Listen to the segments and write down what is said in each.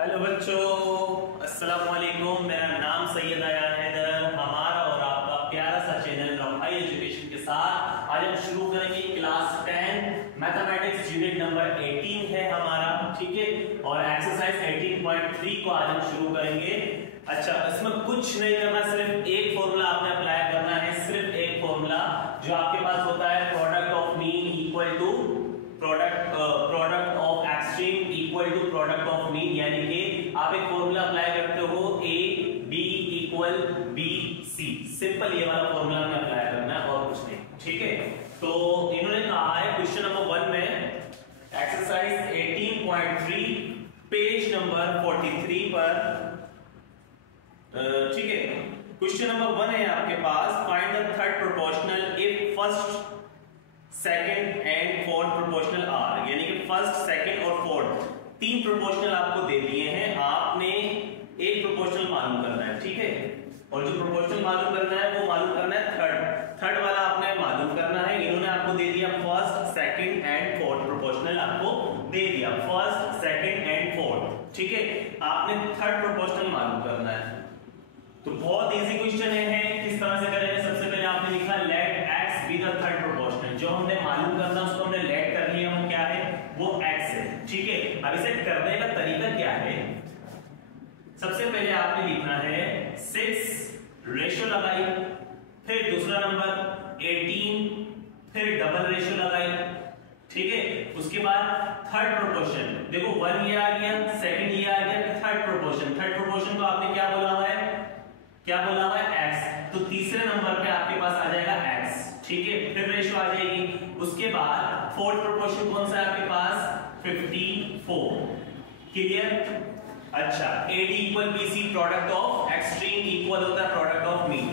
Hello बच्चों, अस्सलाम वालेकुम। मेरा नाम सैयद अयान हैदर। हमारा और आपका प्यारा सा चैनल रफाई एजुकेशन के साथ आज हम शुरू करेंगे क्लास 10 मैथमेटिक्स यूनिट नंबर 18 है हमारा, ठीक है। और एक्सरसाइज 18.3 को आज हम शुरू करेंगे। अच्छा, इसमें कुछ नहीं करना, सिर्फ एक फॉर्मूला आपने अप्लाई करना है, सिर्फ एक फॉर्मूला जो आपके पास होता है, product of mean equal to product of extreme equal to product of mean. यानी कि आप एक फॉर्मूला अप्लाई करते हो A B equal B C, simple ये वाला फॉर्मूला हमें अप्लाई करना है और कुछ नहीं, ठीक है। तो इन्होंने कहा है क्वेश्चन नंबर 1 में एक्सरसाइज 18.3 पेज नंबर 43 पर, ठीक है। क्वेश्चन नंबर 1 है आपके पास, find the third proportional if first second and fourth proportional are. यानी कि फर्स्ट सेकंड और फोर्थ तीन प्रोपोर्शनल आपको दे दिए हैं, आपने एक प्रोपोर्शनल मालूम करना है, ठीक है। और जो प्रोपोर्शनल मालूम करना है वो मालूम करना है थर्ड वाला आपने मालूम करना है। इन्होंने आपको दे दिया first second and fourth proportional, आपको दे दिया फर्स्ट सेकंड एंड फोर्थ, ठीक है। आपने थर्ड प्रोपोर्शनल मालूम करना है। तो बहुत इजी क्वेश्चन है, किस तरह से करेंगे। सबसे पहले आपने लिखा let x be the third proportional. जो हमने मालूम करना उसको हमने लेट कर लिया, वो क्या है, वो x है, ठीक है। अब इसे करने का तरीका क्या है, सबसे पहले आपने लिखना है 6 रेशियो लगाई, फिर दूसरा नंबर 18, फिर डबल रेशियो लगाई, ठीक है। उसके बाद थर्ड प्रोपोर्शन, देखो 1 ये आ गया, सेकंड ये आ गया, थर्ड प्रोपोर्शन को आपने क्या बोला हुआ है, x। तो तीसरे नंबर पे आपके पास आ जाएगा x, ठीक है। फिर रेशियो आ जाएगी। उसके बाद फोर्थ प्रोपोर्शन कौन सा है आपके पास, 54, क्लियर। अच्छा, AD equal BC, product of extreme equal होता है प्रोडक्ट ऑफ मीन।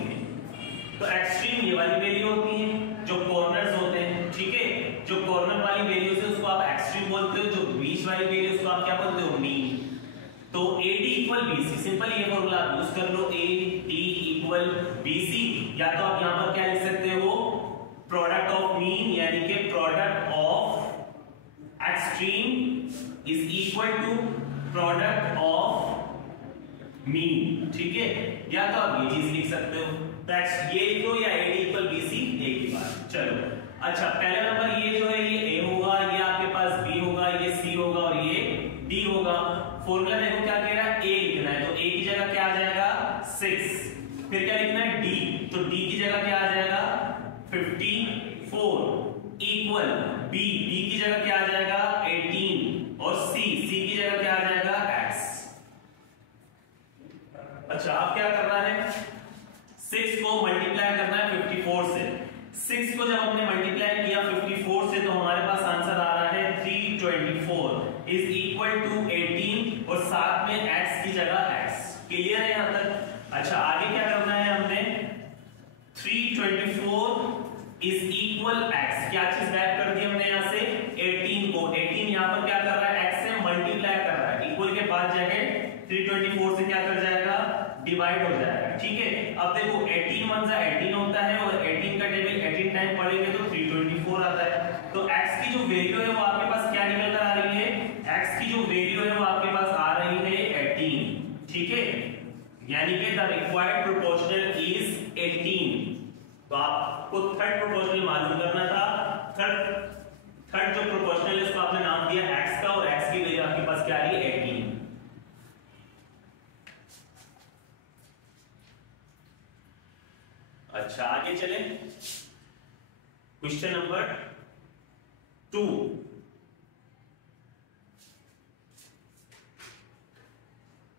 तो एक्सट्रीम ये वाली वैल्यू होती है, जो कॉर्नर्स होते हैं, ठीक है। जो कॉर्नर वाली वैल्यूज है उसको आप एक्सट्रीम बोलते हो, जो बीच वाली वैल्यू उसको आप क्या बोलते हो, मीन। तो AD इक्वल BC, सिंपल ये फॉर्मूला आप यूज कर लो, AD इक्वल BC। या तो आप यहां पर क्या लिख सकते हो, प्रोडक्ट ऑफ मीन, यानी कि product of extreme is equal to product of mean, ठीक है। या तो आप ये चीज लिख सकते हो, ये तो या AD इक्वल BC एक ही बात। चलो, अच्छा, पहला नंबर ये जो है ये A होगा, ये आपके पास B होगा, ये C होगा और ये D होगा। फॉर्मूला देखो क्या कह रहा है, A लिखना है, तो A की जगह क्या आ जाएगा, 6। फिर क्या लिखना है, D, तो D की जगह क्या आ जाएगा, 54 इक्वल B की जगह क्या आ जाएगा, 18 और C की जगह क्या आ जाएगा, x। अच्छा, अब क्या करना है, 6 को मल्टीप्लाई करना है 54 से। 6 को जब हमने मल्टीप्लाई किया 54 से, तो हमारे पास आंसर आ रहा है 324 इज इक्वल टू 18 और साथ में x की जगह x। क्लियर है यहां तक। अच्छा, आगे क्या करना है हमने, 324 इज इक्वल x, क्या चीज बैक कर दी हमने यहां से, 18 को। 18 यहां पर क्या कर रहा है, x से मल्टीप्लाई कर रहा है, इक्वल के बाद जाके 324 से क्या कर जाएगा, डिवाइड हो जाएगा, ठीक है। अब देखो 18 1 जा 18 होता है और 18 का टेबल 18 टाइम पढ़ेंगे तो 324 आता है। तो x की जो वैल्यू है वो आपके पास क्या निकल कर आ रही है, x की जो वैल्यू है वो आपके पास आ रही है 18, ठीक है। यानी कि द रिक्वायर्ड प्रोपोर्शनल इज 18। तो आपको थर्ड प्रोपोर्शनल मालूम करना था। थर्ड जो प्रोपोर्शनल है उसको आपने नाम दिया x का, और x की वैल्यू आपके पास क्या आ रही है, 18। अच्छा, आगे चलें, क्वेश्चन नंबर 2।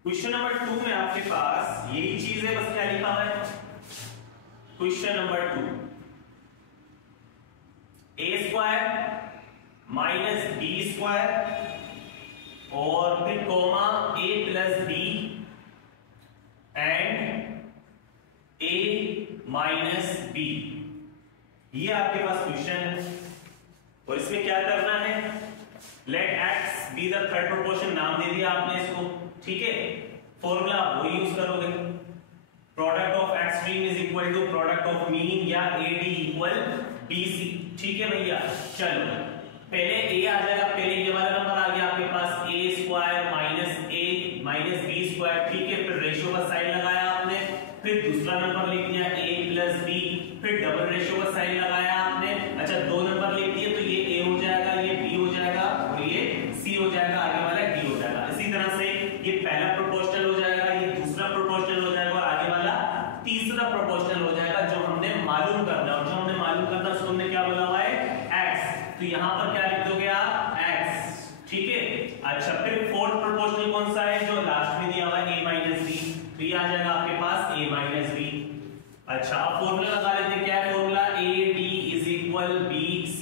क्वेश्चन नंबर 2 में आपके पास यही चीज है, बस क्या लिखा है, question number 2, a² minus b² और फिर comma a plus b and a minus b। ये आपके पास क्वेश्चन है और इसमें क्या करना है, let x be the third proportion, नाम दे दिया आपने इसको, ठीक है। फॉर्मूला आप वो यूज करोगे, product of extreme is equal to product of mean, या AD इक्वल BC, ठीक है भैया। चलो, पहले a आ जाएगा, पहले ये वाला नंबर आ गया आपके पास a² minus a minus B square, ठीक है। फिर रेशियो का साइन लगाया आपने, फिर दूसरा नंबर लिख दिया a प्लस बी, फिर डबल रेशियो का साइन लगाया आपने। अच्छा, दो नंबर लिख दिए तो ये a हो जाएगा, ये b हो जाएगा और ये c हो जाएगा, आगे वाला d हो जाएगा। इसी तरह से ये पहला प्रोपोर्शनल हो जाएगा, ये दूसरा प्रोपोर्शनल हो जाएगा और आगे वाला तीसरा प्रोपोर्शनल हो जाएगा, जो हमने मालूम करना है। और जो हमने मालूम करना है उसको हमने क्या बोला हुआ है, x। तो यहां पर क्या लिख दोगे आप, x, ठीक है। अच्छा, फिर फोर्थ प्रोपोर्शनल कौन सा है, जो लास्ट में दिया हुआ है a माइनस b, तो ये आ जाएगा आपके पास a माइनस b। अच्छा, अब फॉर्मूला लगा लेते हैं। क्या है formula, AD is equal BC।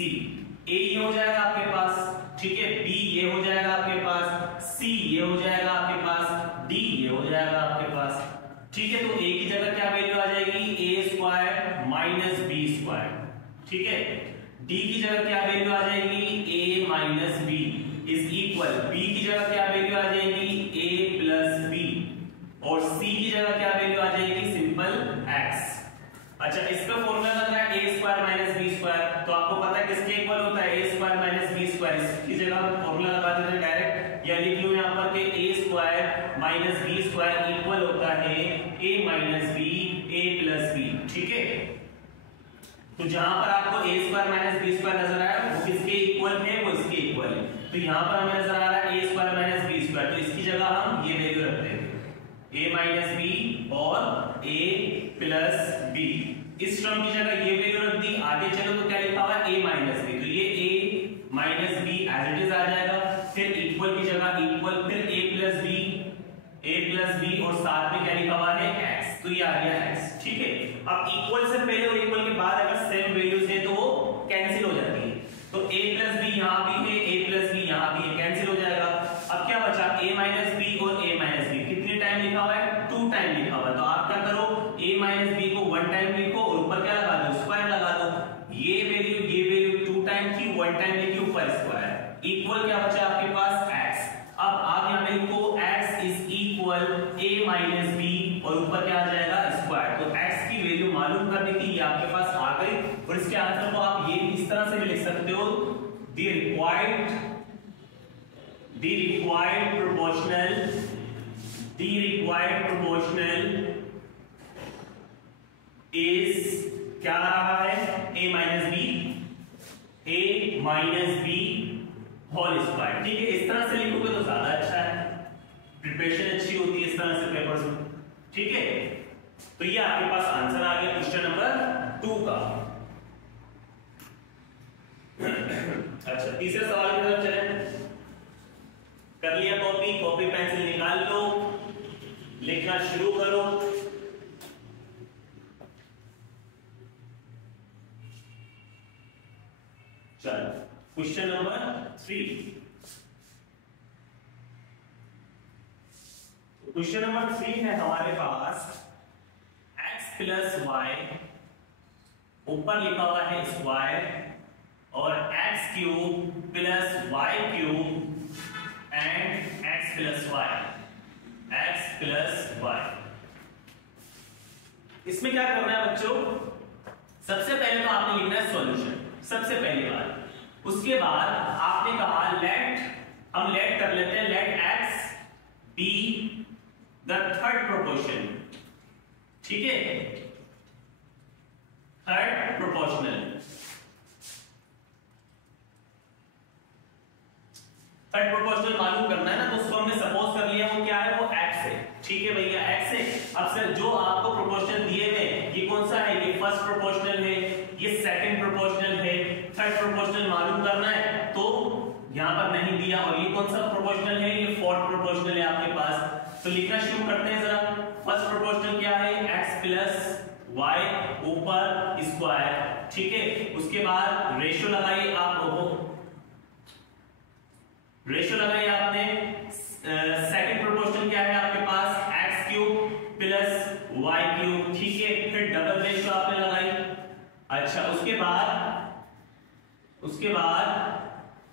A ये हो जाएगा आपके पास, ठीक है, B ये हो जाएगा आपके पास, C ये हो जाएगा आपके पास, D ये हो जाएगा आपके पास, ठीक है। तो A की जगह क्या वैल्यू आ जाएगी, a square minus b square, ठीक है। D की जगह क्या वैल्यू आ जाएगी, a minus b is equal, B की जगह क्या वैल्यू आ जाएगी, a प्लस b, और C की जगह क्या वैल्यू आ जाएगी, सिंपल x। अच्छा, इसका फॉर्मूला लग रहा है a square minus b square, तो आपको पता है किसके इक्वल होता है, a square minus b square. इसकी जगह हम फॉर्मूला लगा देते हैं डायरेक्ट, या लिख लो यहां पर कि a square minus b square equal होता है a minus b, a plus b, ठीक है। तो जहां पर आपको a square minus b square नजर आया वो किसके इक्वल है, वो इसके इक्वल है। तो यहां पर हमें नजर आ रहा है a square minus b square, तो इसकी जगह हम ये वैल्यू रखते हैं a माइनस b और a प्लस b। इस टर्म की जगह ये वैल्यू रख दी। आगे चलो तो क्या लिखा हुआ है, a माइनस b, तो ये a minus b as it is आ जाएगा। फिर इक्वल की जगह इक्वल, फिर a प्लस b और साथ में क्या लिखा हुआ है, x, तो ये आ गया x, ठीक है। अब इक्वल से पहले और इक्वल के बाद अगर सेम वैल्यूज है तो वो कैंसिल हो जाती है। तो a प्लस b यहां भी है, a प्लस b यहां भी है, कैंसिल हो जाएगा। अब क्या बचा, a माइनस b और a माइनस b, कितने टाइम लिखा हुआ है, 2 टाइम लिखा हुआ है। तो आप क्या करो, a माइनस b को 1 टाइम लिखो और ऊपर क्या लगा दो, स्क्वायर लगा दो। ये वैल्यू 2 टाइम थी, 1 टाइम लिखी, ऊपर स्क्वायर, इक्वल क्या बचा आपके पास, x। अब आप यहां पे लिखो x is equal a minus b और ऊपर क्या आ जाएगा, स्क्वायर। तो x की वैल्यू मालूम करने की ये आपके पास आ गई, और इसके आंसर को आप ये इस तरह से भी लिख सकते हो, द required proportional is क्या रहा है, a minus b whole square, ठीक है। इस तरह से लिखोगे तो ज्यादा अच्छा है, प्रिपरेशन अच्छी होती है इस तरह से पेपर्स में, ठीक है। तो ये आपके पास आंसर आ गया क्वेश्चन नंबर 2 का। अच्छा, तीसरे सवाल की तरफ चलें। कर लिया कॉपी पेंसिल निकाल लो, लिखना शुरू करो। चलो, क्वेश्चन नंबर 3। क्वेश्चन नंबर 3 है हमारे पास x प्लस वाई, ऊपर लिखा हुआ है स्क्वायर, और x cube plus Y cube and x plus Y. इसमें क्या करना है बच्चों, सबसे पहले तो आपने लिखना है सॉल्यूशन, सबसे पहली बात। उसके बाद आपने कहा हम लेट कर लेते हैं, let x be the third proportion, ठीक है, थर्ड प्रोपोर्शनल। थर्ड प्रोपोर्शनल मालूम करना है ना, तो उसको हमने सपोज कर लिया वो क्या है, वो x है, ठीक है भैया, x है। अब सर जो आपको प्रोपोर्शनल दिए हुए ये कौन सा है, ये फर्स्ट प्रोपोर्शनल है, ये सेकंड प्रोपोर्शनल है, थर्ड प्रोपोर्शनल मालूम करना है तो यहां पर नहीं दिया। और ये कौन सा प्रोपोर्शनल है, ये फोर्थ प्रोपोर्शनल है आपके पास। तो लिखना शुरू करते हैं जरा। फर्स्ट प्रोपोर्शनल क्या है, x प्लस वाई ऊपर स्क्वायर, ठीक है। उसके बाद रेशियो लगाइए आप, रेशियो लगाइए आपने। सेकंड प्रोपोर्शनल क्या है आपके पास, x cube plus Y cube, ठीक है। फिर डबल रेशियो आपने लगाई। अच्छा, उसके बाद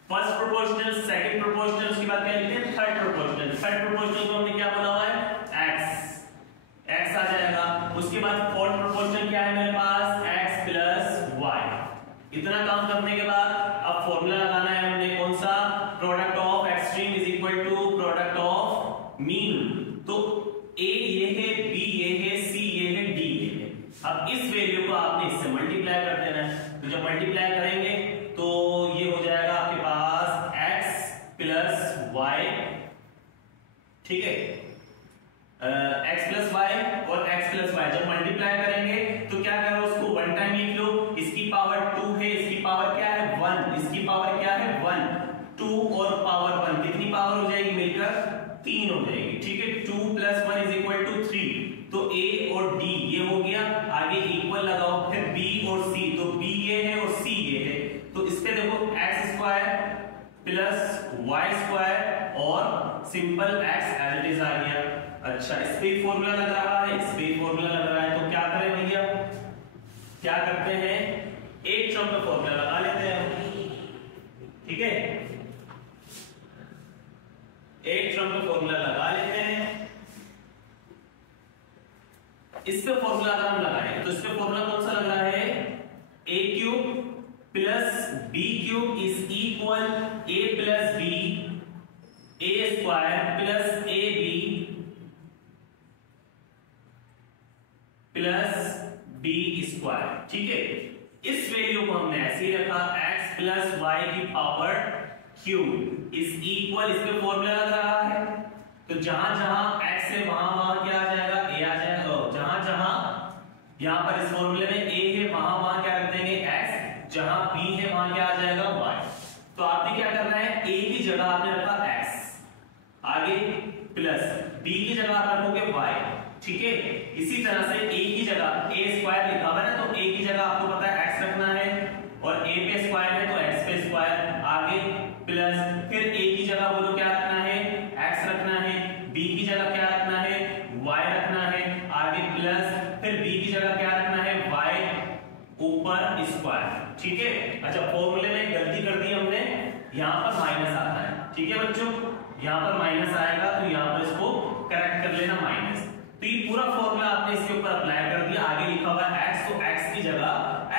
फर्स्ट प्रोपोर्शनल, सेकंड प्रोपोर्शनल, उसके बाद क्या लिखते हैं, थर्ड प्रोपोर्शनल। थर्ड प्रोपोर्शनल को हमने क्या बोला हुआ है, x आ जाएगा। उसके बाद फोर्थ प्रोपोर्शनल क्या है मेरे पास, x प्लस वाई। इतना काम करने के बाद अब फॉर्मूला लगाना है हमने, कौन सा, product of extreme is equal to product of mean. ठीक है। x प्लस वाई और x प्लस वाई जब मल्टीप्लाई करेंगे तो क्या करो, उसको वन टाइम लिख लो, इसकी पावर 2 है, इसकी पावर क्या है 1, इसकी पावर क्या है 1, 2 और पावर 1 कितनी पावर हो जाएगी मिलकर 3 हो जाएगी, ठीक है। 2 + 1 = 3, तो a और d ये हो गया, आगे इक्वल लगाओ, फिर b और c, तो b ये है और c ये है, तो इस पे देखो x² + y² और simple x as it is आ गया। अच्छा, इस पे फॉर्मूला लग रहा है, इस पे फॉर्मूला लग रहा है, तो क्या करें भैया, क्या करते हैं, एक टर्म पे फॉर्मूला लगा लेते हैं हम, ठीक है, एक टर्म पे फॉर्मूला लगा लेते हैं। इस पे फॉर्मूला अगर हम लगाएं तो इस पे फॉर्मूला कौन सा लग रहा है, a³ + b³ = a + b a² + ab + b², ठीक है। इस वैल्यू को हमने ऐसे ही रखा, x + y की पावर क्यूब इज इक्वल, इस पे फॉर्मूला लग रहा है, तो जहां जहां x है वहां क्या आ जाएगा, a आ जाएगा, जहां जहां यहां पर इस फॉर्मूले में a है वहां क्या रख देंगे x, जहां b है वहां क्या आ जाएगा y। तो आपने क्या करना है, a की जगह आपने रखा x, आगे प्लस b की जगह आप रखोगे y, ठीक है। इसी तरह से a की जगह a² लिखा हुआ है ना, तो a की जगह आपको पता है x रखना है, और a पे स्क्वायर है तो x पे स्क्वायर, आगे प्लस, फिर a की जगह बोलो क्या रखना है, x रखना है, b की जगह क्या रखना है, y रखना है, आगे प्लस, फिर b की जगह क्या रखना है, y ऊपर स्क्वायर, ठीक है। अच्छा, फॉर्मूले में गलती कर दी हमने, यहां पर माइनस आता है, ठीक है बच्चों, यहां पर माइनस आएगा तो यहां पर इसको करेक्ट कर लेना माइनस, तो ये पूरा फॉर्मूला आपने इसके ऊपर अप्लाई कर दिया, आगे लिखा हुआ है x, तो x की जगह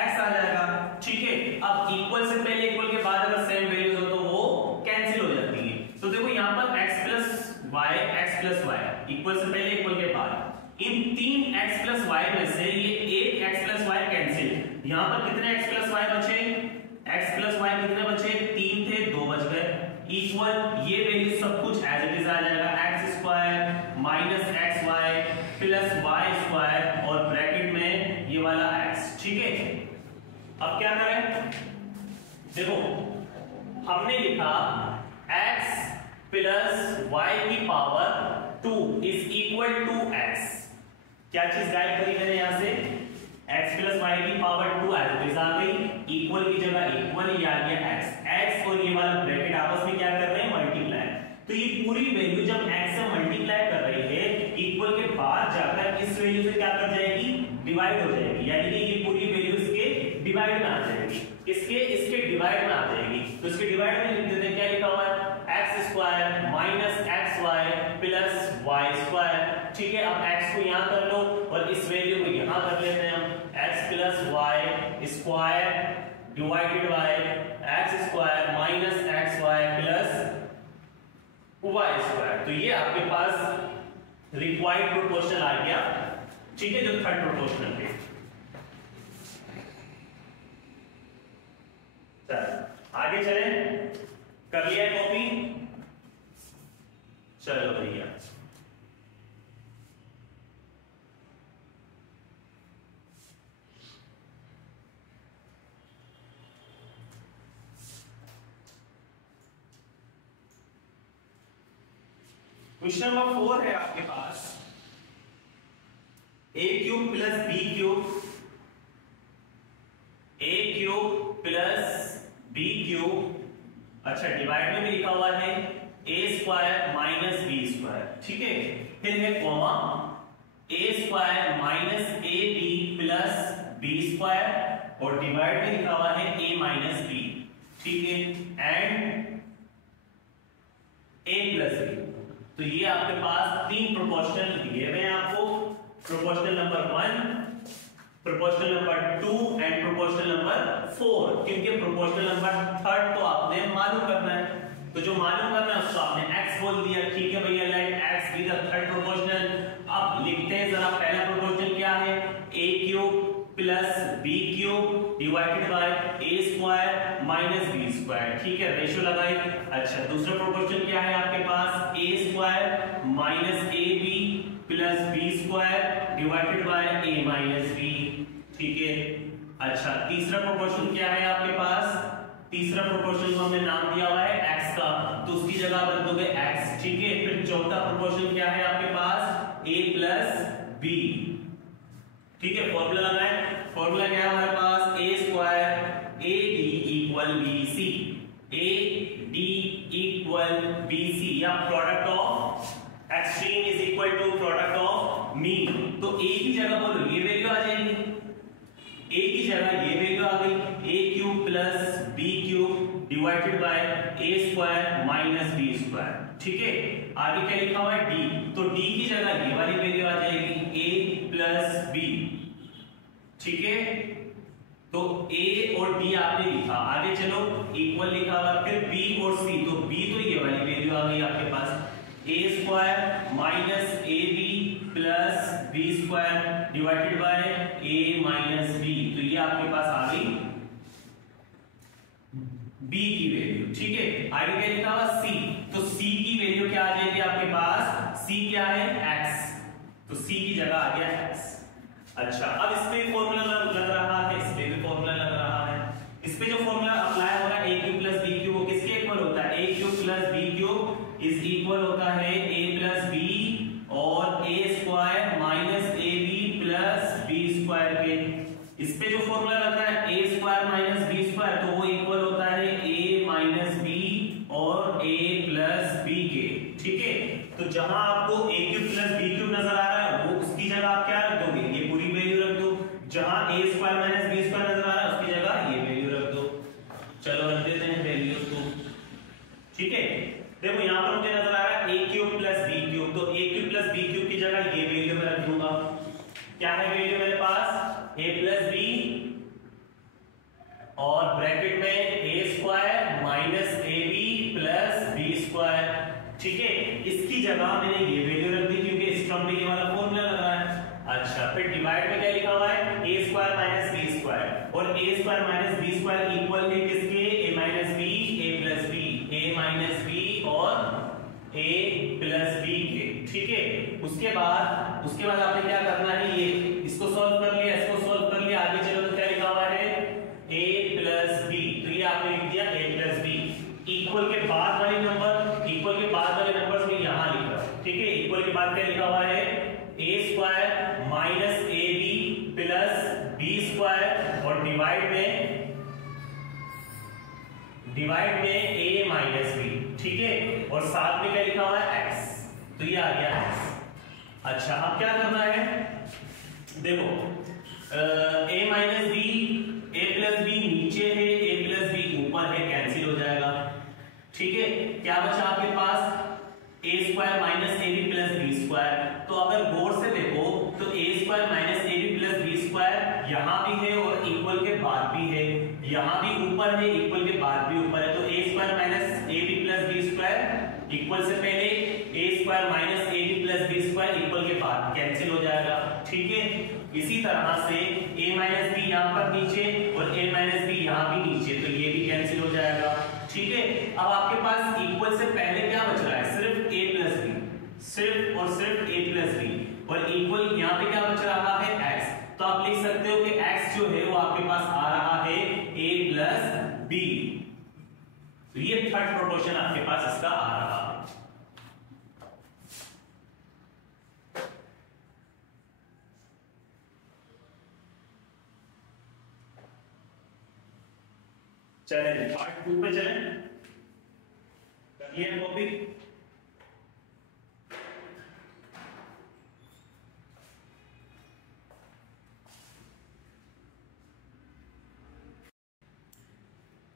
x आ जाएगा, ठीक है। अब इक्वल से पहले इक्वल के बाद अगर सेम वैल्यूज हो तो वो कैंसिल हो जाती है, तो देखो यहां पर x + y इक्वल से पहले इक्वल के बाद, इन तीन x + y में से ये एक x + y कैंसिल, यहां पर कितने x + y बचे, x + y कितने बचे, 3 थे, 2 बच गए, इक्वल ये वैल्यू सब कुछ एज इट इज आ जाएगा, x² - xy + y² और ब्रैकेट में ये वाला x, ठीक है। अब क्या करें, देखो हमने लिखा x + y की पावर 2 = x, क्या चीज गायब करी मैंने यहां से, x + y की पावर 2 एज इट इज आ गई, इक्वल की जगह इक्वल, ये आ गया x और ये वाला ब्रैकेट आपस में क्या कर रहे हैं, मल्टीप्लाई, तो ये पूरी वैल्यू जब x से मल्टीप्लाई कर रही है, इक्वल के बाद जाकर इस वैल्यू से क्या कर जाएगी, डिवाइड हो जाएगी, यानी कि ये पूरी वैल्यू इसके डिवाइड में आ जाएगी, इसके डिवाइड में आ जाएगी, तो इसके डिवाइड में लिख देते हैं, क्या लिखा हुआ है, x² - xy + y², ठीक है। अब x को यहां कर लो और इस वैल्यू को यहां कर लेते हैं हम, x + y² / x² - xy + y², तो ये आपके पास रिक्वायर्ड प्रोपोर्शनल आ गया, ठीक है, जो थर्ड प्रोपोर्शनल है। चलो आगे चले, कर लिया कॉपी, चलो भैया क्वेश्चन नंबर 4 है आपके पास, a³ + b³ अच्छा डिवाइड में भी लिखा हुआ है a² - b², ठीक है, फिर है कॉमा a² - ab + b² और डिवाइड में लिखा हुआ है a - b, ठीक है, एंड a + b, तो ये आपके पास तीन प्रोपोर्शनल दिए हुए हैं आपको, proportional number 1, proportional number 2 and proportional number 4, क्योंकि प्रोपोर्शनल नंबर 3 तो आपने मालूम करना है, तो जो मालूम करना है उसको आपने x बोल दिया, ठीक है भैया, let x be the third proportional. अब लिखते हैं जरा पहला प्रोपोर्शनल क्या है, a³ + b³ divided by a² square minus B square, ठीक है, रेशियो लगाई। अच्छा, दूसरा प्रोपोर्शन क्या है आपके पास, A square minus A B plus B square divided by A minus B, ठीक है। अच्छा, तीसरा प्रोपोर्शन क्या है आपके पास, तीसरा प्रोपोर्शन को हमने नाम दिया हुआ है x का, तो उसकी जगह आप रख दोगे x, ठीक है। फिर चौथा प्रोपोर्शन क्या है आपके पास, a प्लस बी, ठीक है। फॉर्मूला लगाएं, फॉर्मूला क्या है हमारे पास, a square A D equal B C, A D equal B C, या product of extreme is equal to product of mean. तो a की जगह बोलो ये वैल्यू आ जाएगी, a की जगह ये वैल्यू आ गई, a cube plus B cube divided by a square minus B square, ठीक है। आगे क्या लिखा हुआ है, d, तो d की जगह ये वाली वैल्यू आ जाएगी a प्लस b, ठीक है। तो a और d आपने लिखा, आगे चलो इक्वल लिखा हुआ, फिर b और c, तो b तो ये वाली वैल्यू आ गई आपके पास, a square minus A B plus B square divided by a minus b, तो ये आपके पास आ गई b की वैल्यू, ठीक है। आगे क्या लिखा हुआ c, तो c की वैल्यू क्या आ जाएगी आपके पास, c क्या है x, तो c की जगह आ गया x। अच्छा, अब इस पे फॉर्मूला लग रहा है, इस पे भी फॉर्मूला लग रहा है। इस पे जो फॉर्मूला अप्लाई हो रहा है a cube plus b cube, वो किसके इक्वल होता है, a cube plus b cube is equal होता है a प्लस b और a square minus A B plus B square के। इस पे जो फॉर्मूला लग रहा है a square minus B square, तो वो इक्वल होता है a माइनस b और a प्लस b के, ठीक है। तो जहां आपको a cube plus b cube नजर आ रहा है, वो उसकी जगह आप क्या रख दोगे, ये पूरी वैल्यू रख दो। जहां a square minus b square नजर आ रहा है, उसकी जगह ये वैल्यू रख दो। चलो रख देते हैं वैल्यूज को, ठीक है। देखो यहां पर मुझे नजर आ रहा है a cube plus b cube, तो a cube plus b cube की जगह ये वैल्यू मैं रख दूंगा। क्या है वैल्यू मेरे पास, a प्लस b और ब्रैकेट में a square minus A B plus B square, ठीक है। इसकी जगह मैंने ये वैल्यू रख दी क्योंकि इस टर्म में ये वाला फॉर्मूला लग रहा है। अच्छा, फिर डिवाइड में क्या लिखा हुआ है, a square minus B square, और a square minus B square equal है किसके, a minus B a plus B, a minus B और a प्लस बी के, ठीक है। उसके बाद आपने क्या करना है, ये इसको सॉल्व कर लिया, इसको सॉल्व कर लिया, आगे चलो तो क्या लिखा हुआ है a प्लस बी, तो ये आपने लिख दिया a प्लस बी। इक्वल के बाद वाले नंबर, इक्वल के बाद वाले नंबर्स में यहां लिख रहा हूं, ठीक है। इक्वल के बाद क्या लिखा हुआ है, a square minus A B plus B square और डिवाइड में a माइनस बी, ठीक है। और साथ में क्या लिखा हुआ है x, तो ये आ गया x। अच्छा, अब क्या करना है, देखो a minus B, a plus B नीचे है, a प्लस बी ऊपर है, कैंसिल हो जाएगा, ठीक है। क्या बचा आपके पास, a square minus A B plus B square. तो अगर गौर से देखो तो a square minus A B plus B square यहां भी है और इक्वल के बाद भी है, यहां भी ऊपर है, इक्वल के बाद भी ऊपर है। तो a square minus A B plus B square equal से पहले, a square minus A B plus B square equal के बाद कैंसिल हो जाएगा, ठीक है। इसी तरह से a माइनस बी यहाँ पर नीचे और a माइनस बी यहाँ भी नीचे, तो ये भी कैंसिल हो जाएगा, ठीक है। अब आपके पास इक्वल से पहले क्या बच रहा है, सिर्फ a प्लस बी, सिर्फ और सिर्फ a प्लस बी, और इक्वल यहाँ पे क्या बच रहा है x। तो आप लिख सकते हो कि x जो है वो आपके पास आ रहा है a प्लस बी, तो ये थर्ड प्रोपोर्शन आपके पास इसका आ रहा है। चलें पार्ट 2 पे चलें, ये कॉपी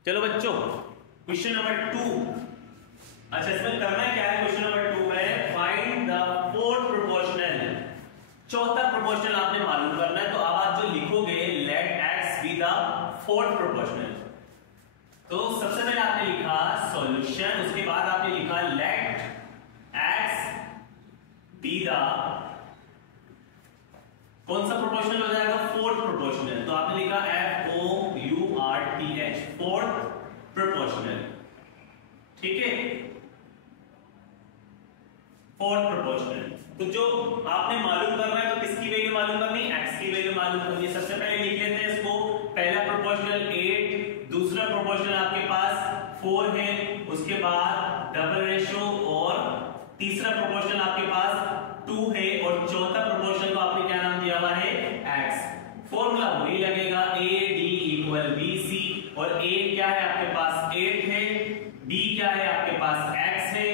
चलो बच्चों, क्वेश्चन नंबर 2। अच्छा, इसमें करना क्या है, क्वेश्चन नंबर 2 में फाइंड द फोर्थ प्रोपोर्शनल, चौथा प्रोपोर्शनल आपने मालूम करना है। तो अब आप जो लिखोगे let x be the fourth proportional, तो सबसे पहले आपने लिखा सॉल्यूशन, उसके बाद आपने लिखा लेट x बी द, कौन सा प्रोपोर्शनल हो जाएगा, फोर्थ प्रोपोर्शनल। तो आपने लिखा FOURTH, फोर्थ प्रोपोर्शनल, ठीक है, फोर्थ प्रोपोर्शनल। तो जो आपने मालूम करना है तो किसकी वैल्यू मालूम करनी है, x की वैल्यू मालूम करनी है। सबसे पहले लिख लेते हैं इसको, पहला प्रोपोर्शनल 8, दूसरा प्रोपोर्शनल आपके पास 4 है, उसके बाद डबल रेशियो, और तीसरा प्रोपोर्शनल आपके पास 2 है, और चौथा प्रोपोर्शनल को आपने क्या नाम दिया हुआ है, x। फॉर्मूला वही लगेगा AD = BC, और A क्या है आपके पास 8 है, B क्या है आपके पास x है,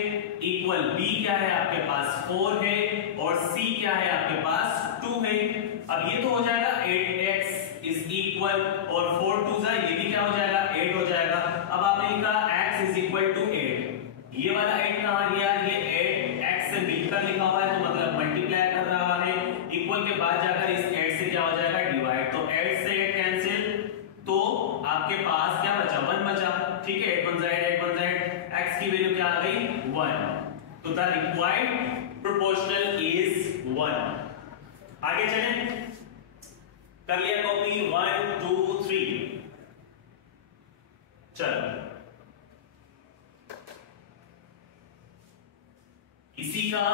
इक्वल B क्या है आपके पास 4 है, और C क्या है आपके पास 2 है। अब ये तो हो जाएगा 8x इज इक्वल, और 4 2 जा ये भी क्या हो जाएगा 8 हो जाएगा। अब आपने लिखा x इज इक्वल टू 8, ये वाला 8 कहां गया, ये 8 x से मिलकर लिखा हुआ है, तो मतलब मल्टीप्लाई कर रहा है, इक्वल के बाद जाकर इस 8 से क्या हो जाएगा डिवाइड, तो 8 से 8 कैंसिल, तो आपके पास क्या बचा 1 बचा, ठीक है, 8 1 जा 8 1 जा, x की वैल्यू क्या आ गई 1, तो द रिक्वायर्ड प्रोपोर्शनल इज 1। आगे चलें, कर लिया कॉपी 1 2 3, चलो इसी का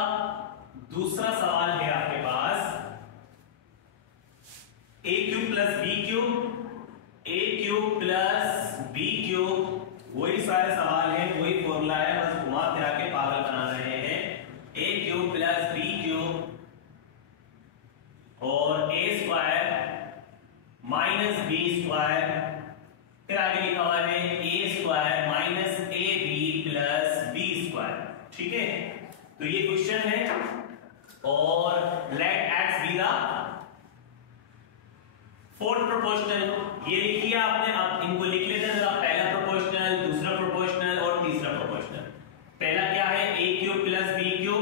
दूसरा सवाल है आपके पास, a³ + b³ a³ + b³, वही सारे सवाल है, वही फॉर्मूला है, बस घुमा फिरा के पागल बना रहे हैं। a³ + b³ और a² - b², फिर आगे लिखा हुआ है a² - ab + b², ठीक है। तो ये क्वेश्चन है, और let x be the fourth proportional, ये लिखिए आपने। अब इनको लिख लेते हैं जरा, पहला प्रोपोर्शनल, दूसरा प्रोपोर्शनल और तीसरा प्रोपोर्शनल। पहला क्या है a³ + b³,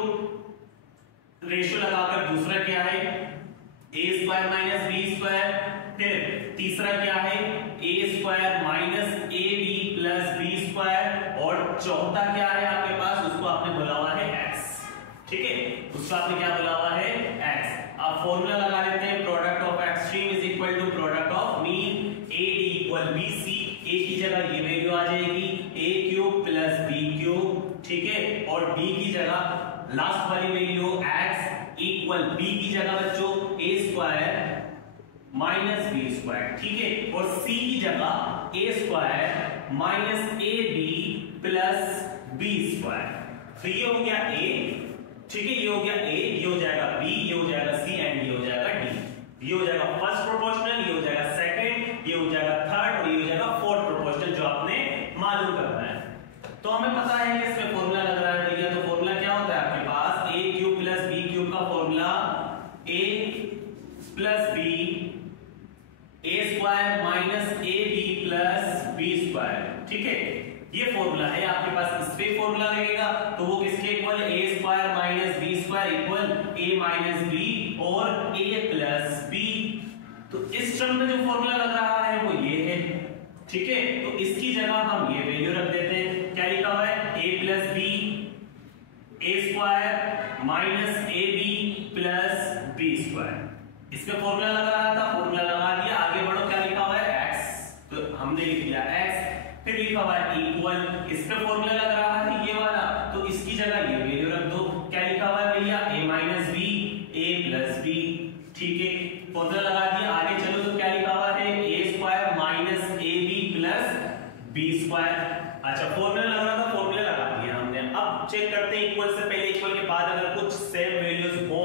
रेशियो लगाकर दूसरा क्या है a² - b², फिर तीसरा क्या है a² - ab + b², और चौथा क्या है आपके पास, उसको आपने बोला हुआ है x, ठीक है, उसको आपने क्या बोला हुआ है x। अब फॉर्मूला लगा लेते हैं, product of extreme is equal to product of mean, AD = BC, a की जगह ये वैल्यू आ जाएगी a³ + b³, ठीक है, और b की जगह लास्ट वाली वैल्यू x इक्वल b की जगह बच्चों a² - b², ठीक है, और c की जगह a² - ab + b²। तो ये हो गया a, ठीक है, ये हो गया a, ये हो जाएगा b, ये हो जाएगा c, एंड ये हो जाएगा d। ये हो जाएगा फर्स्ट प्रोपोर्शनल, ये हो जाएगा सेकंड, ये हो जाएगा थर्ड, और ये हो जाएगा फोर्थ प्रोपोर्शनल, जो आपने मालूम करना है। तो हमें पता है कि इसमें फॉर्मूला लग रहा है भैया, तो फॉर्मूला क्या होता है आपके पास, a³ + b³ का formula a + b a² - ab + b², ठीक है, ये फॉर्मूला है आपके पास। इस पे फॉर्मूला लगेगा तो वो किसके equal, a² - b² equal a - b और a + b। तो इस टर्म में जो फॉर्मूला लग रहा है वो ये है, ठीक है, तो इसकी जगह हम ये वैल्यू रख देते हैं। क्या लिखा हुआ है a + b a² - ab + b², इस पे फॉर्मूला लग रहा था, फॉर्मूला लगा दिया, आगे बढ़ो, क्या लिखा हुआ है x, तो हमने लिख दिया x, फिर लिखा हुआ है इक्वल, इस पे फॉर्मूला लग रहा है ये वाला, तो इसकी जगह ये वैल्यू रख दो। क्या लिखा हुआ है भैया a - b a + b, ठीक है, फॉर्मूला लगा दिया, आगे चलो, तो क्या लिखा हुआ है a² - ab + b²। अच्छा, फॉर्मूला लग रहा था, फॉर्मूला लगा दिया हमने। अब चेक करते हैं इक्वल से पहले, इक्वल के बाद अगर कुछ सेम वैल्यूज हो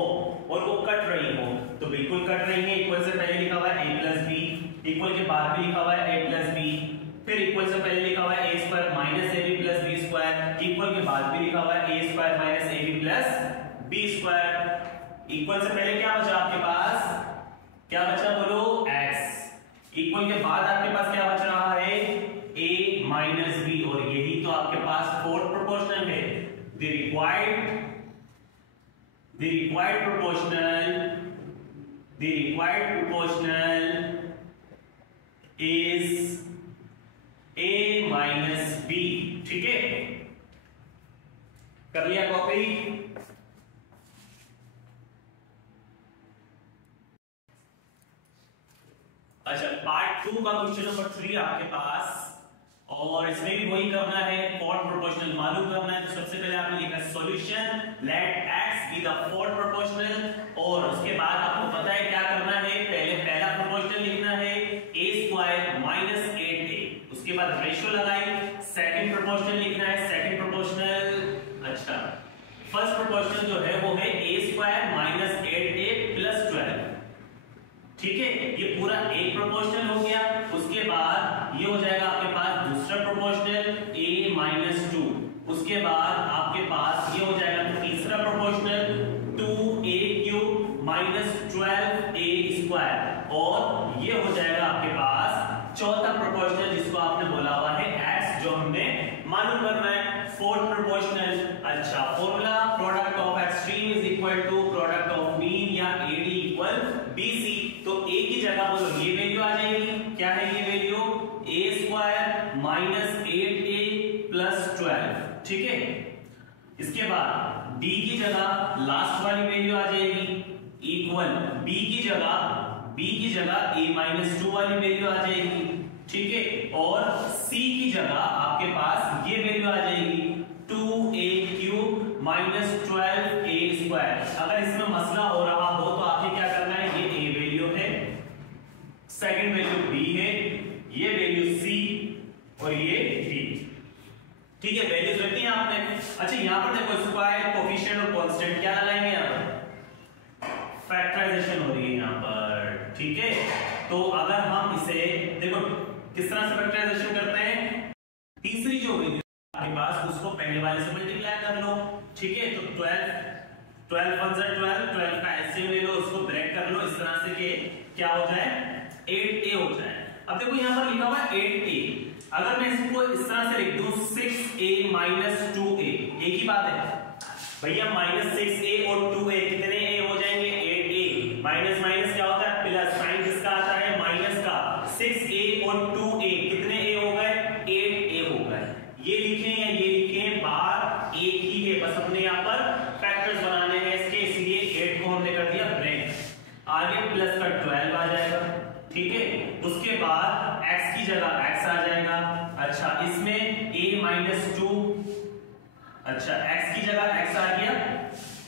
और वो कट रही हो, तो बिल्कुल कट रही है। इक्वल से पहले लिखा हुआ है a + b, इक्वल के बाद भी लिखा हुआ है a + b, फिर इक्वल से पहले लिखा हुआ है a² - ab + b², इक्वल के बाद भी लिखा हुआ है a² - ab + b²। इक्वल से पहले क्या बचा आपके पास, क्या बचा बोलो x, इक्वल के बाद आपके पास क्या बच रहा है a - b, और यही तो आपके पास फोर्थ प्रोपोर्शनल है। The required proportional is a - b, ठीक है, कर लिया कॉपी। अच्छा, पार्ट 2 का क्वेश्चन नंबर 3 आपके पास और इसमें भी वही करना है, फोर्थ प्रोपोर्शनल मालूम करना है। तो सबसे पहले आपने लिखा solution let x be the fourth proportional, और उसके बाद आपको पता है क्या करना है, पहले पहला प्रोपोर्शनल लिखना है a स्क्वायर माइनस 8a, उसके बाद रेशियो लगाई, सेकंड प्रोपोर्शनल लिखना है, सेकंड प्रोपोर्शनल, अच्छा फर्स्ट प्रोपोर्शनल जो है वो है a square minus 8a plus 12, ठीक है, ये पूरा एक प्रोपोर्शनल हो गया। उसके बाद ये हो जाएगा आपके पास दूसरा प्रोपोर्शनल a माइनस 2, उसके बाद आपके पास ये हो जाएगा तीसरा proportional 2a cube minus 12a square, और ये हो जाएगा आपके पास चौथा प्रोपोर्शनल जिसको आपने बोला हुआ है x, जो हमने मालूम करना है फोर्थ प्रोपोर्शनल। अच्छा formula product of extreme is equal to product of mean या AD इक्वल BC। तो a की जगह बोलो ये वैल्यू आ जाएगी, क्या है ये value a square minus 8a plus 12, ठीक है। इसके बाद d की जगह लास्ट वाली वैल्यू आ जाएगी इक्वल b की जगह a माइनस 2 वाली वैल्यू आ जाएगी, ठीक है, और c की जगह आपके पास ये वैल्यू आ जाएगी 2a cube minus 12a square. अगर इसमें मसला हो रहा हो तो आपने क्या करना है, ये a वैल्यू है, सेकंड वैल्यू b है, ये वैल्यू c और ये d, ठीक है, वैल्यूज रखनी है आपने। अच्छा यहां पर देखो स्क्वायर कोफिशिएंट और कांस्टेंट क्या लगाएंगे, यहां पर फैक्टराइजेशन हो रही है यहां पर, ठीक है। तो अगर हम इसे देखो किस तरह से फैक्टराइजेशन करते हैं, तीसरी जो वैल्यू आपके पास उसको पहले वाले से मल्टीप्लाई कर लो, ठीक है। तो 12 1 से 12 का एलसीएम ले लो, उसको ब्रेक कर लो इस तरह से कि क्या हो जाए 8a हो जाए। अब देखो यहां पर लिखा हुआ है 8a, अगर मैं इसको इस तरह से लिख दूं 6a माइनस 2a, एक ही बात है भैया, माइनस 6a और 2a कितने a हो जाएंगे 8a, माइनस माइनस क्या होता है प्लस, साइन किसका आता है माइनस का, 6a और 2a कितने a हो गए 8a हो गए। ये लिखे या ये लिखे बाहर एक ही है, बस अपने यहाँ पर फैक्टर्स बनाने हैं इसके, इसलिए 8 को हमने कर दिया ब्रेक, आगे प्लस का 12 आ जाएगा, ठीक है। उसके बाद x की जगह x आ जाएगा, अच्छा इसमें a माइनस 2, अच्छा x की जगह x आ गया,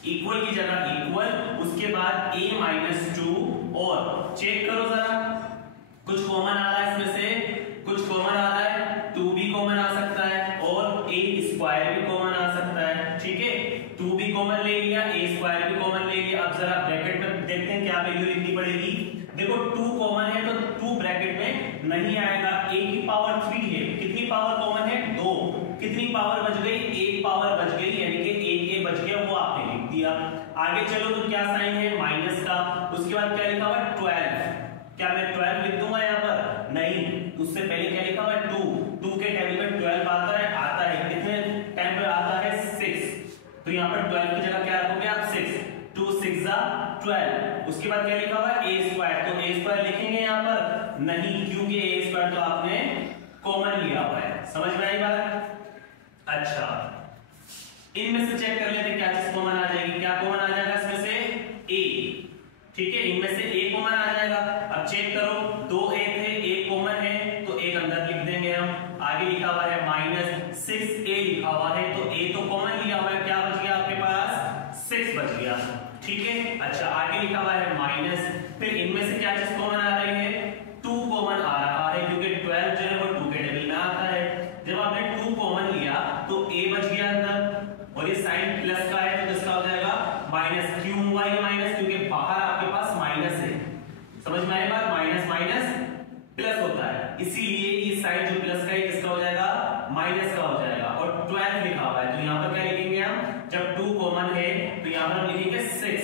इक्वल की जगह इक्वल, उसके बाद a माइनस 2, और चेक करो जरा कुछ कॉमन आ रहा है इसमें से, कुछ कॉमन आ रहा है, 2 भी कॉमन आ सकता है और a स्क्वायर भी कॉमन आ सकता है, ठीक है। 2 भी कॉमन ले लिया, a स्क्वायर भी कॉमन ले लिया। अब जरा ब्रैकेट में देखते हैं क्या वैल्यू लिखनी पड़ेगी। देखो 2 कॉमन है तो 2 ब्रैकेट में नहीं आएगा, a की पावर 3 है, कितनी पावर कॉमन है 2, कितनी पावर बच गई 1 पावर बच गई, यानी कि 1 बच गया, वो आपने लिख दिया। आगे चलो तो क्या साइन है माइनस का, उसके बाद क्या लिखा हुआ है 12, क्या मैं 12 लिख दूंगा यहाँ पर, नहीं, उससे पहले क्या लिखा हुआ है 2 के टेबल में 12 आता है कितने टाइम पे आता है 6, तो यहाँ पर 12 की जगह क्या रखोगे आप 6, 2 6 12, उसके बाद क्या लिखा हुआ है a स्क्वायर, तो a स्क्वायर लिखेंगे यहाँ पर नहीं, क्योंकि a स्क्वायर तो आपने कॉमन लिया हुआ है, समझ में आई बात। अच्छा इनमें से चेक कर लेते हैं क्या चीज कॉमन आ जाएगी, क्या कॉमन आ जाएगा इसमें से a, ठीक है, इनमें से a कॉमन आ जाएगा। अब चेक करो 2a थे, a कॉमन है तो एक अंदर लिख देंगे हम, आगे लिखा हुआ है माइनस 6a लिखा हुआ है तो a तो कॉमन लिया हुआ है, क्या बच गया आपके पास 6 बच गया, ठीक है। अच्छा आगे लिखा हुआ है माइनस, फिर इनमें से क्या चीज कॉमन आ रही है 2 कॉमन आ रहा है, क्योंकि 12 जो है वो 2 के टेबल में आता है। जब आपने 2 कॉमन लिया तो a बच गया अंदर, और ये साइन प्लस का है तो किसका हो जाएगा माइनस, क्यों हुआ ये माइनस, क्योंकि बाहर आपके पास माइनस है, समझ में आई बात, माइनस माइनस प्लस होता है, इसीलिए ये साइन जो प्लस का है किसका हो जाएगा माइनस का हो जाएगा, और 12 लिखा हुआ है तो यहाँ पर क्या लिखेंगे हम, जब 2 कॉमन है तो यहाँ पर हम लिखेंगे 6,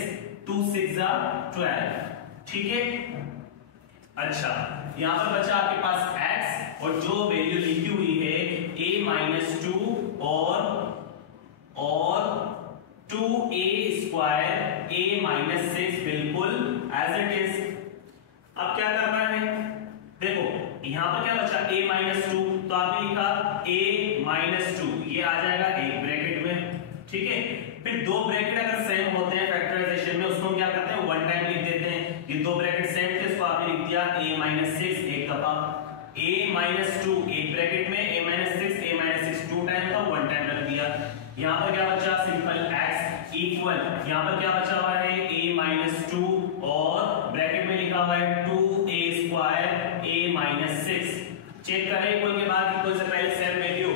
2 6 12, ठीक है। अच्छा यहाँ पर बचा आपके पास x, और जो वैल्यू लिखी हुई है a माइनस 2 और 2a स्क्वायर a माइनस 6 बिल्कुल एज इट इज। अब क्या करना है, देखो यहां पर क्या बचा a माइनस 2, तो आपने लिखा a माइनस 2, ये आ जाएगा एक ब्रैकेट में, ठीक है। फिर दो ब्रैकेट अगर सेम होते हैं फैक्टराइजेशन में, उसको हम क्या करते हैं वन टाइम लिख देते हैं, ये दो ब्रैकेट सेम थे, इसको आपने लिख दिया a माइनस 6 एक दफा, a माइनस 2 एक ब्रैकेट में a माइनस 6 2 टाइम का 1 टाइम रख दिया। यहाँ पर क्या बचा, सिंपल x इक्वल, यहाँ पर क्या बचा हुआ है a माइनस 2 और ब्रैकेट में लिखा हुआ है 2a square a minus 6। Check करें इक्वल के बाद इक्वल से पहले same value,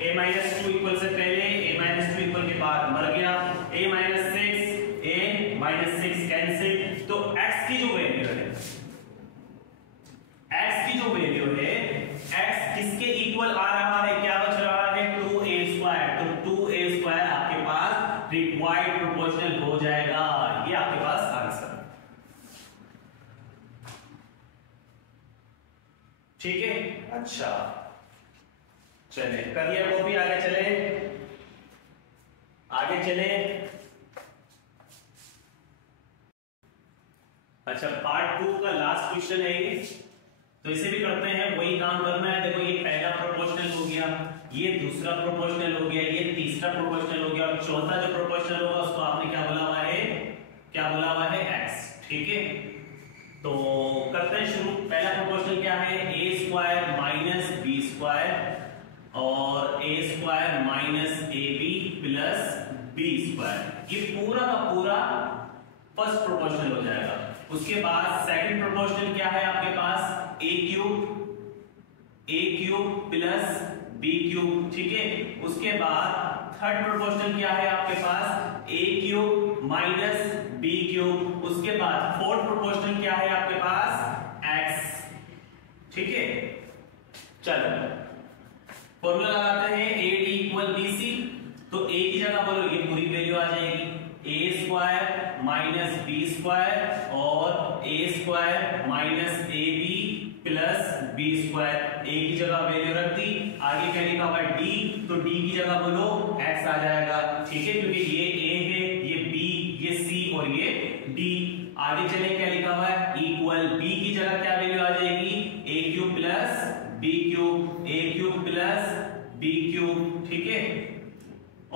a minus 2 equal से पहले a माइनस 2 इक्वल के बाद मर गया, a माइनस 6 कैंसिल। तो x की जो वैल्यू है, x किसके इक्वल आ रहा है, क्या बच रहा है 2a स्क्वायर। तो 2a स्क्वायर आपके पास रिक्वायर्ड प्रोपोर्शनल हो जाएगा, ये आपके पास आंसर। ठीक है, अच्छा चले कर लिया कॉपी, आगे चले। अच्छा पार्ट 2 का लास्ट क्वेश्चन है ये, तो इसे भी करते हैं, वही काम करना है। देखो ये पहला प्रोपोर्शनल हो गया, ये दूसरा प्रोपोर्शनल हो गया, ये तीसरा प्रोपोर्शनल हो गया, और चौथा जो प्रोपोर्शनल होगा उसको आपने क्या बोला हुआ है x। ठीक है, तो करते हैं शुरू। पहला प्रोपोर्शनल क्या है, a square minus b square और a square minus ab plus b square. ये पूरा का पूरा फर्स्ट प्रोपोर्शनल हो जाएगा। उसके बाद सेकंड प्रोपोर्शनल क्या है आपके पास, a cube plus b cube. ठीक है, उसके बाद थर्ड प्रोपोर्शनल क्या है आपके पास, a cube minus b cube. उसके बाद फोर्थ प्रोपोर्शनल क्या है आपके पास, x। ठीक है, चलो फॉर्मूला लगाते हैं, AD इक्वल BC। तो a की जगह बोलो ये पूरी वैल्यू आ जाएगी, a square minus b square और a square minus ab plus b square. a की जगह वैल्यू रख दी, आगे क्या लिखा हुआ है d, तो d की जगह बोलो x आ जाएगा। ठीक है, क्योंकि ये a है, ये b, ये c और ये d। आगे चले क्या लिखा हुआ है, इक्वल b की जगह क्या वैल्यू आ जाएगी, a cube plus b cube, a cube plus b cube. ठीक है,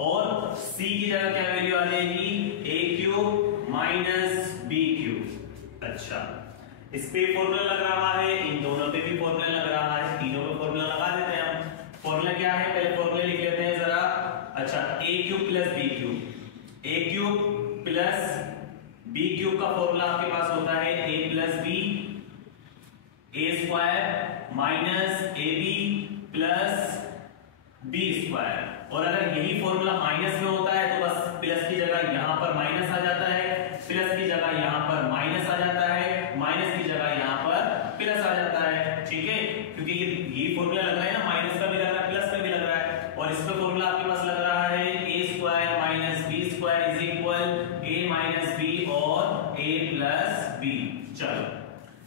और c की जगह क्या वैल्यू आ जाएगी, a cube minus b cube. अच्छा, इस पे फॉर्मूला लग रहा है, इन दोनों पे भी फॉर्मूला लग रहा है, तीनों पे फॉर्मूला लगा देते हैं हम। फॉर्मूला क्या है, पहले फॉर्मूला लिख लेते हैं जरा। अच्छा, a cube plus b cube, a cube plus b cube का फॉर्मूला आपके पास होता है a plus b, a square minus ab plus b square. और अगर यही फॉर्मूला माइनस में होता है तो बस प्लस की जगह यहां पर माइनस आ जाता है, प्लस की जगह यहां पर माइनस आ जाता है, माइनस की जगह यहां पर प्लस आ जाता है। ठीक है, क्योंकि ये फॉर्मूला लग रहा है ना, माइनस का भी लग रहा है, प्लस का भी लग रहा है। और इसका फॉर्मूला आपके पास लग रहा है a square minus b square is equal a minus b और a प्लस b। चलो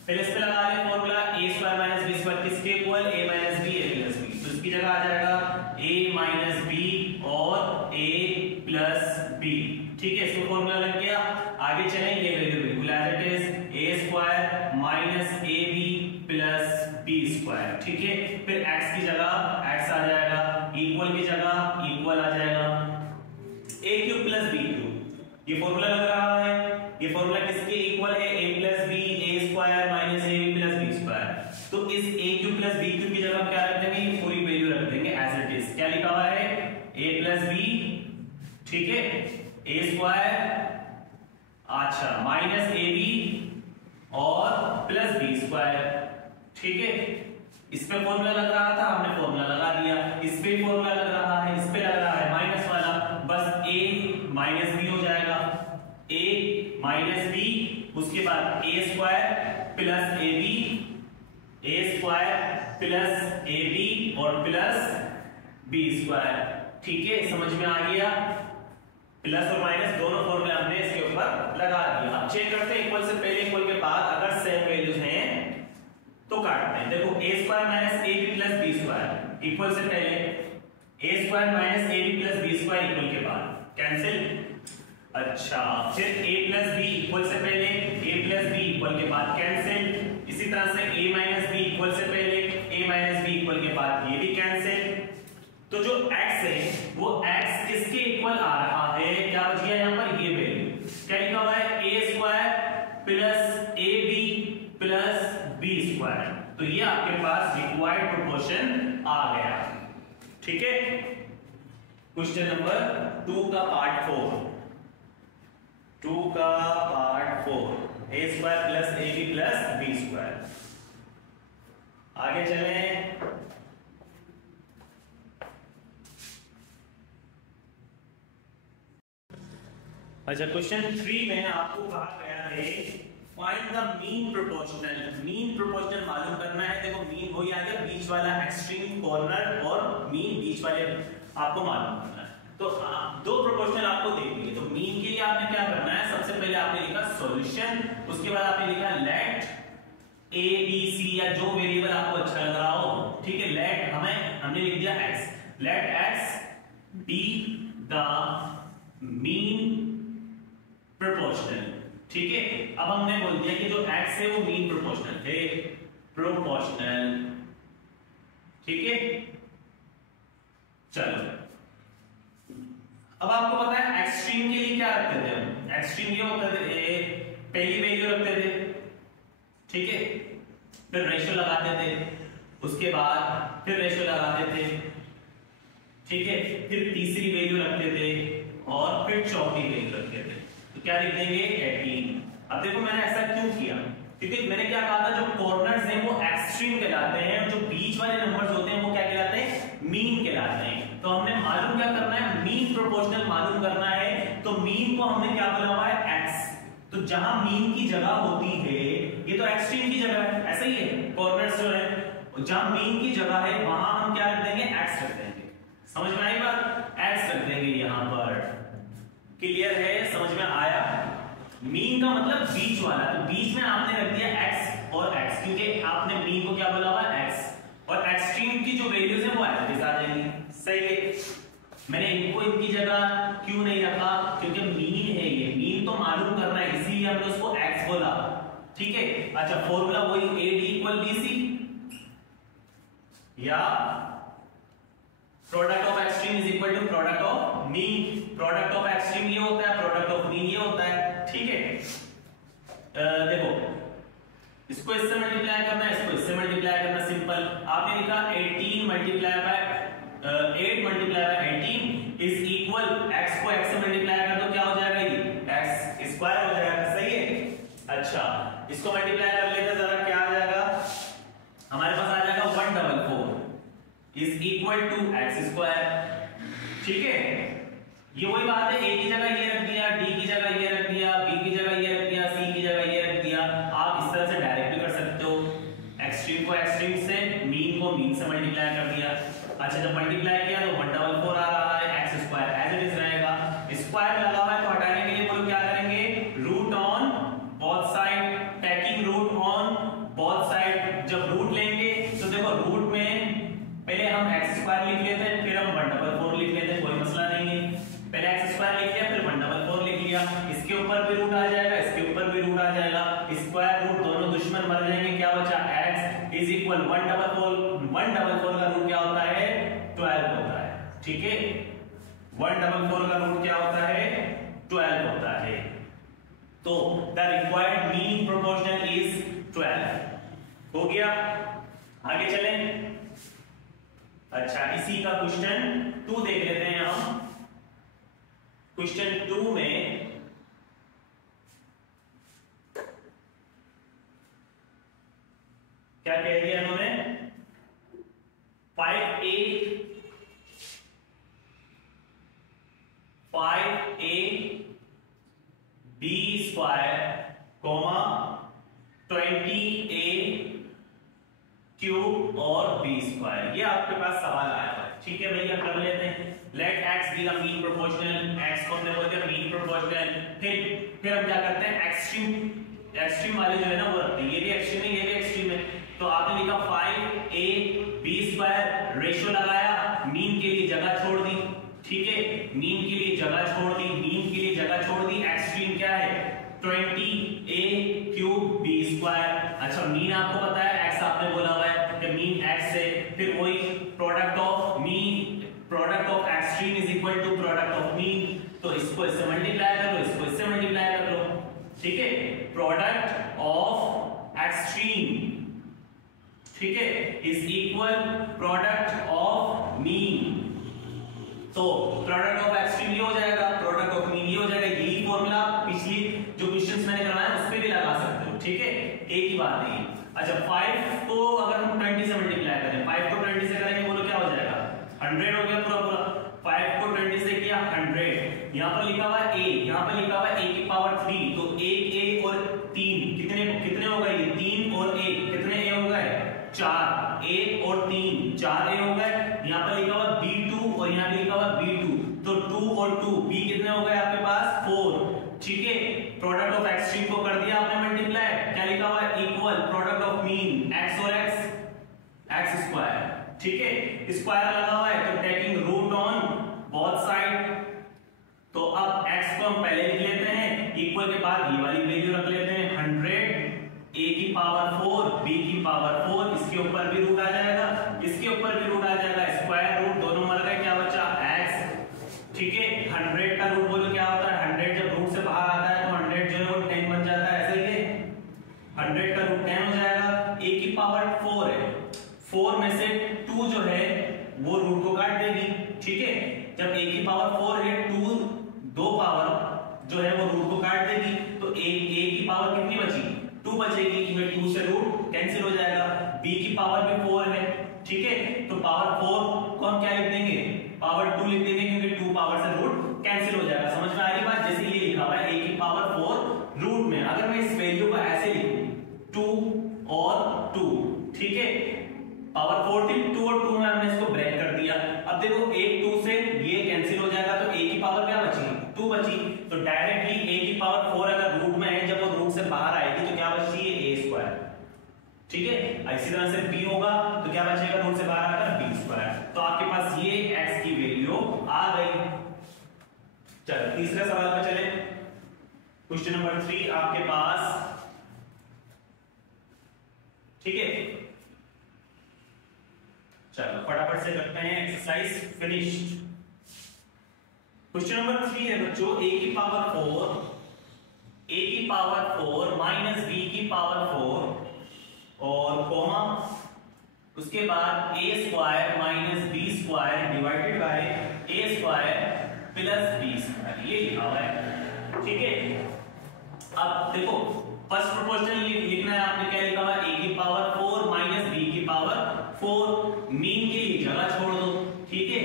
पहले इस पे लगा लें formula, a square minus b square किसके equal, a minus b a plus b। तो इसकी जगह आ जाएगा a माइनस b और a प्लस b। ठीक है, इसको फॉर्मूला लग गया। आगे चलें, ये वैल्यू बिल्कुल as it is, a square minus ab plus b square. ठीक है, फिर x की जगह x आ जाएगा, इक्वल की जगह इक्वल आ जाएगा, a cube plus b cube. ये फॉर्मूला लग रहा है, ये फॉर्मूला किसके इक्वल है, a plus b, a square minus ab plus b square. तो इस a cube plus b cube की जगह हम क्या रख देंगे, पूरी वैल्यू रख देंगे एज इट इज। क्या लिखा हुआ है, a प्लस b, ठीक है, a स्क्वायर, अच्छा माइनस ab और प्लस b स्क्वायर। ठीक है, इस पे फॉर्मूला लग रहा था, हमने फॉर्मूला लगा दिया। इस पे फॉर्मूला लग रहा है, इस पे लग रहा है माइनस वाला, बस a माइनस b हो जाएगा, a माइनस b। उसके बाद a square plus ab, a square plus ab और प्लस b स्क्वायर। ठीक है, समझ में आ गया, प्लस और माइनस दोनों फॉर्मूले हमने इसके ऊपर लगा दिया। अब चेक करते हैं, इक्वल से पहले इक्वल के बाद अगर सेम वैल्यूज हैं तो काटते हैं। देखो a square minus ab plus b square equal से पहले, a square minus ab plus b square equal के बाद कैंसिल। अच्छा, फिर a प्लस b इक्वल से पहले, a प्लस b इक्वल के बाद कैंसिल। इसी तरह से a माइनस b इक्वल से पहले, a माइनस b इक्वल के बाद ये भी कैंसिल। तो जो x है वो x किसके इक्वल आ रहा है, क्या बच गया यहाँ पर, ये वैल्यू क्या लिखा हुआ है, a square plus ab plus b square. तो ये आपके पास ठीक है, क्वेश्चन नंबर 2 का पार्ट 4, 2 का part 4, a square plus ab plus b square. आगे चलें। अच्छा, क्वेश्चन 3 में आपको कहा गया है find the mean proportional. Mean proportional मालूम करना है। देखो मीन वही आ गया, बीच वाला एक्सट्रीम कॉर्नर और मीन बीच वाले आपको मालूम करना है। तो दो प्रोपोर्शनल आपको दे दिए, तो मीन के लिए आपने क्या करना है, सबसे पहले आपने लिखा सॉल्यूशन, उसके बाद आपने लिखा लेट a b c या जो वेरिएबल आपको अच्छा लग रहा हो, ठीक है। लेट हमने लिख दिया x, let x be the mean proportional, ठीक है। अब हमने बोल दिया कि जो x है वो मीन प्रोपोर्शनल है, प्रोपोर्शनल, ठीक है। चलो, अब आपको पता है एक्सट्रीम के लिए क्या रखते थे हम, एक्सट्रीम ये होता थे पहली वैल्यू रखते थे, ठीक है, फिर रेशियो लगाते थे, उसके बाद फिर रेशियो लगाते थे, ठीक है, फिर तीसरी वैल्यू रखते थे और फिर चौथी वैल्यू रखते थे। तो क्या लिख देंगे 18। अब देखो मैंने ऐसा क्यों किया, क्योंकि मैंने क्या कहा था, जो कॉर्नर्स हैं वो एक्सट्रीम कहलाते हैं, जो बीच वाले नंबर्स होते हैं वो क्या कहलाते हैं, मीन कहलाते हैं। तो हमने मालूम क्या करना है, मीन प्रोपोर्शनल मालूम करना है। तो मीन को हमने क्या बोला हुआ है, x। तो जहां मीन की जगह होती है, ये तो एक्सट्रीम की जगह है, ऐसा ही है, कॉर्नर्स जो है जहां मीन की जगह है वहां हम क्या रख देंगे, x रख देंगे। समझ में आई बात, x रख देंगे यहां पर। क्लियर है, समझ में आया। मीन का मतलब बीच वाला, तो बीच में आपने रख दिया x और x, क्योंकि आपने मीन को क्या बोला हुआ है, x, और एक्सट्रीम की जो वैल्यूज है वो एवरेज आ जाएंगी। सही है, मैंने इनको इनकी जगह क्यों नहीं रखा, क्योंकि मीन है, ये मीन तो मालूम करना है, इसीलिए हमने उसको x बोला, ठीक है। अच्छा, फॉर्मूला वही AD इक्वल BC या product of extreme is equal to product of mean. Product of extreme ये होता है, प्रोडक्ट ऑफ मीन ये होता है, ठीक है। देखो इसको इससे मल्टीप्लाई करना है, इसको इससे मल्टीप्लाई करना, सिंपल। आपने लिखा 18 multiply by 8 multiply by 18 is equal, x को x से मल्टीप्लाई कर दो क्या हो जाएगा, ये x स्क्वायर हो जाएगा। सही है। अच्छा, इसको मल्टीप्लाई कर लेते जरा, क्या आ जाएगा हमारे पास, आ जाएगा 144 is equal to x square, ठीक है। ये वही बात है, a की जगह ये रख दिया, d की जगह ये रख दिया, b की जगह ये रख दिया, c की जगह ये रख दिया। आप इस तरह से डायरेक्ट भी कर सकते हो, एक्सट्रीम को एक्सट्रीम से, मीन को मीन से मल्टीप्लाई कर दिया। अच्छा, जब मल्टीप्लाई किया तो 144 आ रहा है, x square as it is रहेगा। स्क्वायर लगा हुआ है तो हटाने के लिए बोलो क्या करेंगे, root on both side, taking root on both side. जब रूट लेंगे तो देखो रूट में पहले हम x स्क्वायर लिख लेते हैं, फिर हम 144 लिख लेते हैं, कोई मसला नहीं है। पहले x स्क्वायर लिख लिया, फिर 144 लिख लिया, इसके ऊपर भी रूट आ जाएगा, इसके ऊपर भी रूट आ जाएगा, स्क्वायर रूट दोनों दुश्मन मर जाएंगे, क्या बचा, x इज इक्वल 144 का रूट क्या होता है, 12 होता है, ठीक है। 144 का रूट क्या होता है, 12 होता है। तो the required mean proportional is 12। हो गया, आगे चलें। अच्छा, इसी का क्वेश्चन 2 देख लेते हैं हम। क्वेश्चन 2 में क्या कह दिया इन्होंने, 5a b square comma 20a cube और b स्क्वायर, ये आपके पास सवाल आया है, ठीक है भैया, कर लेते हैं। Let x be the mean proportional, x को हमने बोल दिया मीन प्रोपोर्शनल, फिर हम क्या करते हैं, एक्सट्रीम वाले जो है ना वो रखते हैं, ये भी एक्सट्रीम है, ये भी एक्सट्रीम है। तो आपने लिखा 5a b स्क्वायर, रेशियो लगाया, मीन के लिए जगह छोड़ दी, ठीक है, मीन के लिए जगह छोड़ दी, मीन के लिए जगह छोड़ दी। एक्सट्रीम क्या है, 20a क्यूब b स्क्वायर। अच्छा, मीन आपको पता है x आपने बोला हुआ है कि मीन x है, फिर वही product of mean, product of extreme is equal to product of mean. तो इसको इससे मल्टीप्लाई कर लो, इसको इससे मल्टीप्लाई कर लो, ठीक है। प्रोडक्ट ऑफ एक्सट्रीम, ठीक है, is equal product of mean. तो प्रोडक्ट ऑफ एक्सट्रीम ये हो जाएगा, प्रोडक्ट ऑफ मीन ये हो जाएगा। यही फॉर्मूला पिछली जो क्वेश्चंस मैंने करवाया उस पे भी लगा सकते हो, ठीक है, एक ही बात है। अच्छा 5 को अगर हम 20 से मल्टीप्लाई करें, 5 को 20 से करेंगे बोलो क्या हो जाएगा, 100 हो गया पूरा पूरा। 5 को 20 से किया 100। यहाँ पर लिखा हुआ a, यहाँ पर लिखा हुआ a की पावर 3, तो 1 a और 3 कितने हो गए, 3 और 1 कितने a हो गए, 4। 1 और 3 4 a हो गए। यहाँ पर लिखा हुआ b2 और यहाँ पे लिखा हुआ b2, तो 2 और 2 b कितने हो गए आपके पास 4, ठीक है। प्रोडक्ट ऑफ एक्सट्रीम को कर दिया आपने मल्टीप्लाई, क्या लिखा हुआ है, equal product of mean x और x स्क्वायर, ठीक है, स्क्वायर लगा हुआ है तो taking root on both side. तो अब x को हम पहले लिख लेते हैं, इक्वल के बाद ये वाली वैल्यू रख लेते हैं 100 a की पावर 4 b की पावर 4, इसके ऊपर भी रूट आ जाएगा, इसके ऊपर भी रूट आ जाएगा, स्क्वायर रूट दोनों मर गए, क्या बचा x, ठीक है। 100 का रूट बोलो क्या होता है, 100 जब रूट से बाहर आता है तो 100 जो है वो 10 बन जाता है, ऐसे ही 100 का रूट 10 हो जाएगा। a की पावर 4 है, 4 में से 2 जो है वो रूट को काट देगी, ठीक है। जब a की पावर 4 है, 2 दो पावर जो है वो रूट को काट देगी, तो a की पावर कितनी बची, 2 बचेगी, क्योंकि 2 से रूट कैंसिल हो जाएगा। b की पावर भी 4 है, ठीक है, तो पावर 4 को हम क्या लिख देंगे, पावर 2 लिख देंगे, क्योंकि 2 पावर से रूट कैंसिल हो जाएगा। समझ में आ रही बात, जैसे ये लिखा हुआ है a की पावर 4 रूट में, अगर मैं इस वैल्यू को ऐसे लिखूं 2 और 2, ठीक है, पावर 4 थी, 2 और 2 में हमने इसको ब्रेक कर दिया। अब देखो 1 2 से ये कैंसिल हो जाएगा, तो a की पावर क्या बची, 2 बची, तो डायरेक्टली a की पावर 4 अगर रूट में है, जब वो रूट से बाहर आएगी तो क्या बची है, a स्क्वायर, ठीक है। इसी तरह से b होगा तो क्या बचेगा, रूट से बाहर आकर b स्क्वायर। तो आपके पास ये x की वैल्यू आ गई। चलो तीसरे सवाल पे चले, क्वेश्चन नंबर 3 आपके पास, ठीक है। चलो फटाफट से करते हैं, एक्सरसाइज फिनिश्ड। क्वेश्चन नंबर 3 है बच्चों, a की पावर 4 माइनस b की पावर 4 और कोमा, उसके बाद a square minus b square divided by a square plus b square, ये लिखा हुआ है, ठीक है। अब देखो फर्स्ट प्रोपोर्शनल लिखना है आपने, क्या लिखा हुआ है, a की पावर 4 माइनस b की पावर 4, मीन के लिए जगह छोड़ दो, ठीक है,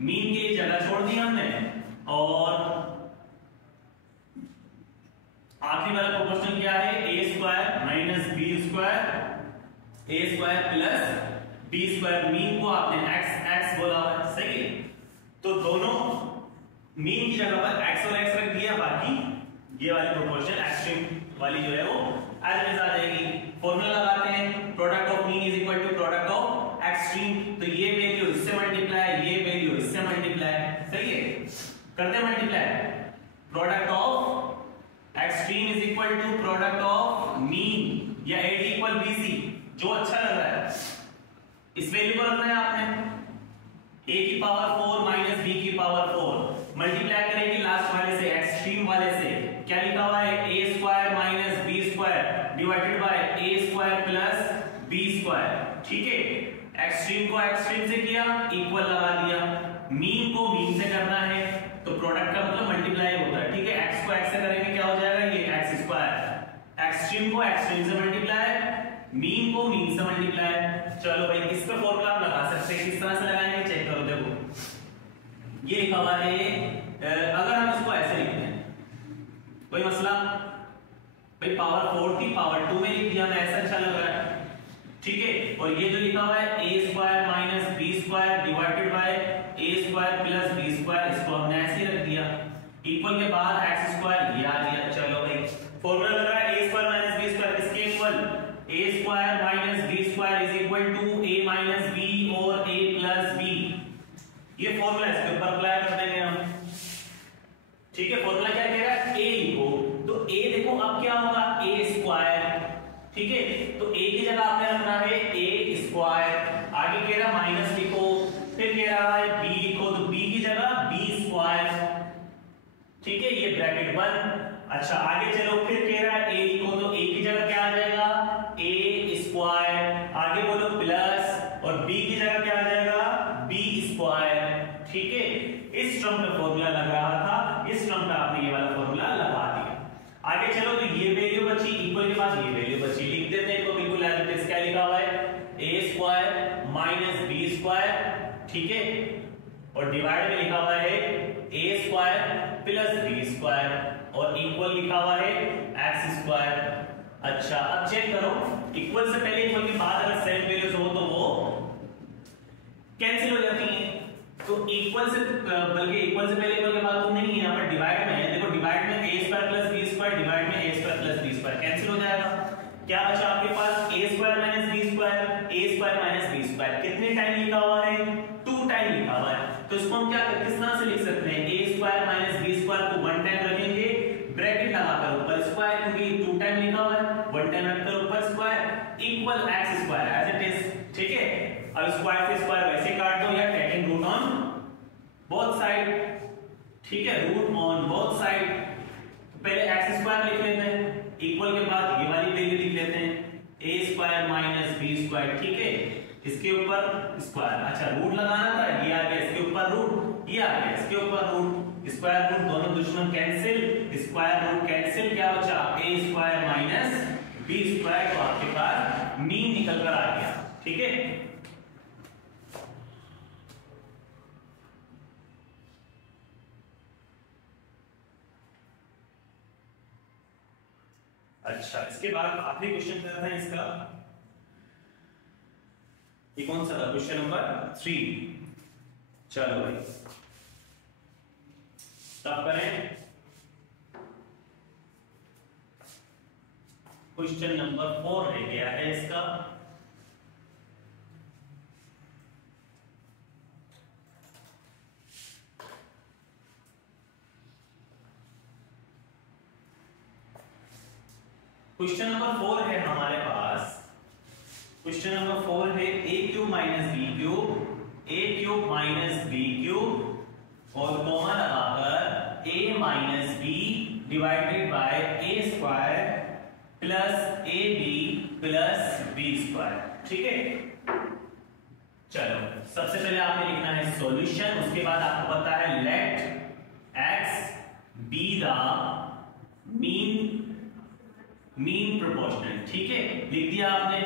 मीन के लिए जगह छोड़ दी हमने, और आखिरी वाला प्रोपोर्शनल क्या है, a square minus b square, a square plus b square, mean को आपने x बोला हुआ है, सही है। तो दोनों मीन की जगह पर x और x रख दिया, बाकी ये वाली प्रोपोर्शन एक्सट्रीम वाली जो है वो एज इट इज आ जाएगी। फॉर्मूला लगाते हैं, product of mean is equal to product of extreme, तो ये वैल्यू इससे मल्टीप्लाई, ये वैल्यू इससे मल्टीप्लाई, सही है, करते हैं multiply. Product of extreme is equal to product of mean, या AD इक्वल BC, जो अच्छा लग रहा है इस वैल्यू को रखना है आपने। a की पावर 4 माइनस b की पावर 4 मल्टीप्लाई करेंगे लास्ट वाले से, एक्सट्रीम वाले से, क्या लिखा हुआ है, a square minus b square divided by a square plus b square, ठीक है। एक्सट्रीम को एक्सट्रीम से किया, इक्वल लगा दिया, मीन को मीन से करना है, तो प्रोडक्ट का मतलब मल्टीप्लाई होता है, ठीक है। x को x से करेंगे क्या हो जाएगा, ये x स्क्वायर, एक्सट्रीम को एक्सट्रीम से मल्टीप्लाई, मीन को मीन से मल्टीप्लाई। चलो भाई इस पे फॉर्मूला आप लगा सकते हैं, किस तरह से लगाएंगे चेक करो, देखो ये लिखा हुआ है, अगर हम इसको ऐसे लिखते हैं, कोई मसला, भाई पावर 4 थी, पावर 2 में लिख दिया, मैं ऐसा अच्छा लग रहा है, ठीक है। और ये जो लिखा हुआ है a square minus b square divided by a square plus b square, इसको हमने ऐसे ही रख दिया, इक्वल के बाद x स्क्वायर ये आ गया। चलो भाई फॉर्मूला लग रहा है a square minus b square, किसके equal, a square minus b square is equal to a minus b और a प्लस b, ये फॉर्मूला इसके ऊपर अप्लाई कर देंगे हम, ठीक है। फॉर्मूला क्या कह रहा है, a लिखो, तो a देखो अब क्या होगा, a स्क्वायर, ठीक है, तो a की जगह आपने रखना है a स्क्वायर, आगे कह रहा माइनस लिखो, फिर कह रहा है b लिखो, तो b की जगह b स्क्वायर, ठीक है, ये ब्रैकेट बंद। अच्छा आगे चलो, फिर कह रहा है a लिखो, तो a की जगह क्या आ जाएगा, a स्क्वायर, आगे बोलो प्लस, और b की जगह क्या आ जाएगा, b स्क्वायर, ठीक है। इस टर्म पे फॉर्मूला लग रहा था, इस टर्म पे आपने ये वाला फॉर्मूला लगा दिया। आगे चलो, तो ये वैल्यू बची, इक्वल के बाद ये वैल्यू बची, लिख देते हैं। तो बिल्कुल एज इट इज क्या लिखा हुआ है, a square minus b square, ठीक है, और डिवाइड में लिखा हुआ है a square plus b square, और इक्वल लिखा हुआ है x स्क्वायर। अच्छा, अब चेक करो, इक्वल से पहले इक्वल के बाद अगर सेम वैल्यूज हो तो वो कैंसिल हो जाती हैं। तो इक्वल से बल्कि इक्वल से पहले इक्वल के बाद तो नहीं है, यहाँ पर डिवाइड में है। देखो डिवाइड में a square plus b square, divide में a square plus b square cancel हो जाएगा। क्या बचा आपके पास, a square minus b square, a square minus b square. कितने टाइम लिखा हुआ है, 2 टाइम लिखा हुआ है। तो इसको हम क्या किस तरह से लिख सकते हैं, a square minus b square को 1 टाइम रखेंगे, ब्रैकेट लगाकर ऊपर स्क्वायर, क्योंकि 2 टाइम लिखा हुआ है, 1 टाइम रखकर ऊपर square, equal x square as it is, ठीक है। अब स्क्वायर से स्क्वायर वैसे काट दो, या taking root on both side, ठीक है, रूट ऑन बोथ साइड। पहले x स्क्वायर लिख लेते हैं, इक्वल के बाद ये वाली वैल्यू लिख लेते हैं, a square minus b square, ठीक है, इसके ऊपर स्क्वायर। अच्छा, रूट लगाना था, ये आ गया, इसके ऊपर रूट, ये आ गया, इसके ऊपर रूट, स्क्वायर रूट दोनों दुश्मन कैंसिल, स्क्वायर रूट कैंसिल, क्या बचा, a square minus b square. तो आपके पास मीन निकल कर आ गया, ठीक है। अच्छा, इसके बाद आखिरी क्वेश्चन करना है इसका, ये कौन सा था, क्वेश्चन नंबर 3। चलो भाई तब करें क्वेश्चन नंबर 4 रह गया है इसका। क्वेश्चन नंबर 4 है हमारे पास, क्वेश्चन नंबर 4 है a cube minus b cube, a cube minus b cube और कॉमा लगाकर a minus b divided by a square plus ab plus b square, ठीक है। चलो, सबसे पहले आपने लिखना है सॉल्यूशन, उसके बाद आपको पता है let x be the mean proportional, ठीक है, लिख दिया आपने।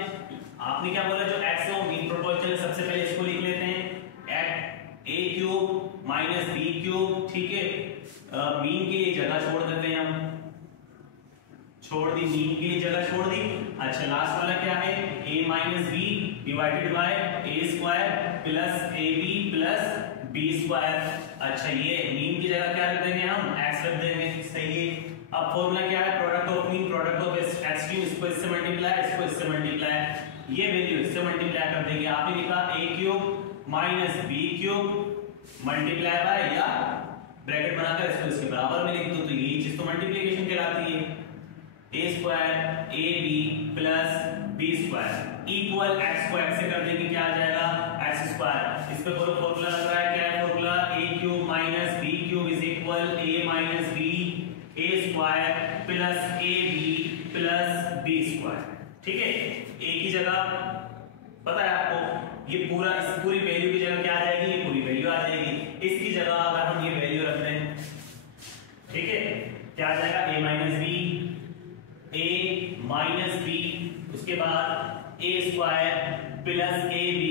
आपने क्या बोला, जो x है वो मीन प्रोपोर्शनल है। सबसे पहले इसको लिख लेते हैं, a cube minus b cube, ठीक है, मीन के लिए जगह छोड़ देते हैं हम, छोड़ दी, मीन के लिए जगह छोड़ दी। अच्छा, लास्ट वाला क्या है, a minus b divided by a square plus ab plus b square. अच्छा, ये मीन की जगह क्या रख देंगे हम, x रख देंगे, सही है। अब फॉर्मूला क्या है, product of mean product of x cube, इसको इससे मल्टीप्लाई, इसको इससे मल्टीप्लाई, ये वैल्यू इससे मल्टीप्लाई कर देंगे। आपने लिखा a cube minus b cube multiply by, या ब्रैकेट बनाकर इसको इसके बराबर में लिख दो, तो ये चीज तो मल्टीप्लिकेशन कहलाती है। a square ab plus b square equal x को x से कर देंगे, क्या आ जाएगा, x स्क्वायर। इस पे बोलो फॉर्मूला लग रहा है, क्या है formula, a cube minus b cube is equal a minus b a square plus ab plus b square, ठीक है। a की जगह पता है आपको, ये पूरा, इस पूरी वैल्यू की जगह क्या आ जाएगी, ये पूरी वैल्यू आ जाएगी। इसकी जगह अगर हम ये वैल्यू रख दें, ठीक है, क्या आ जाएगा, a माइनस b, उसके बाद a square plus ab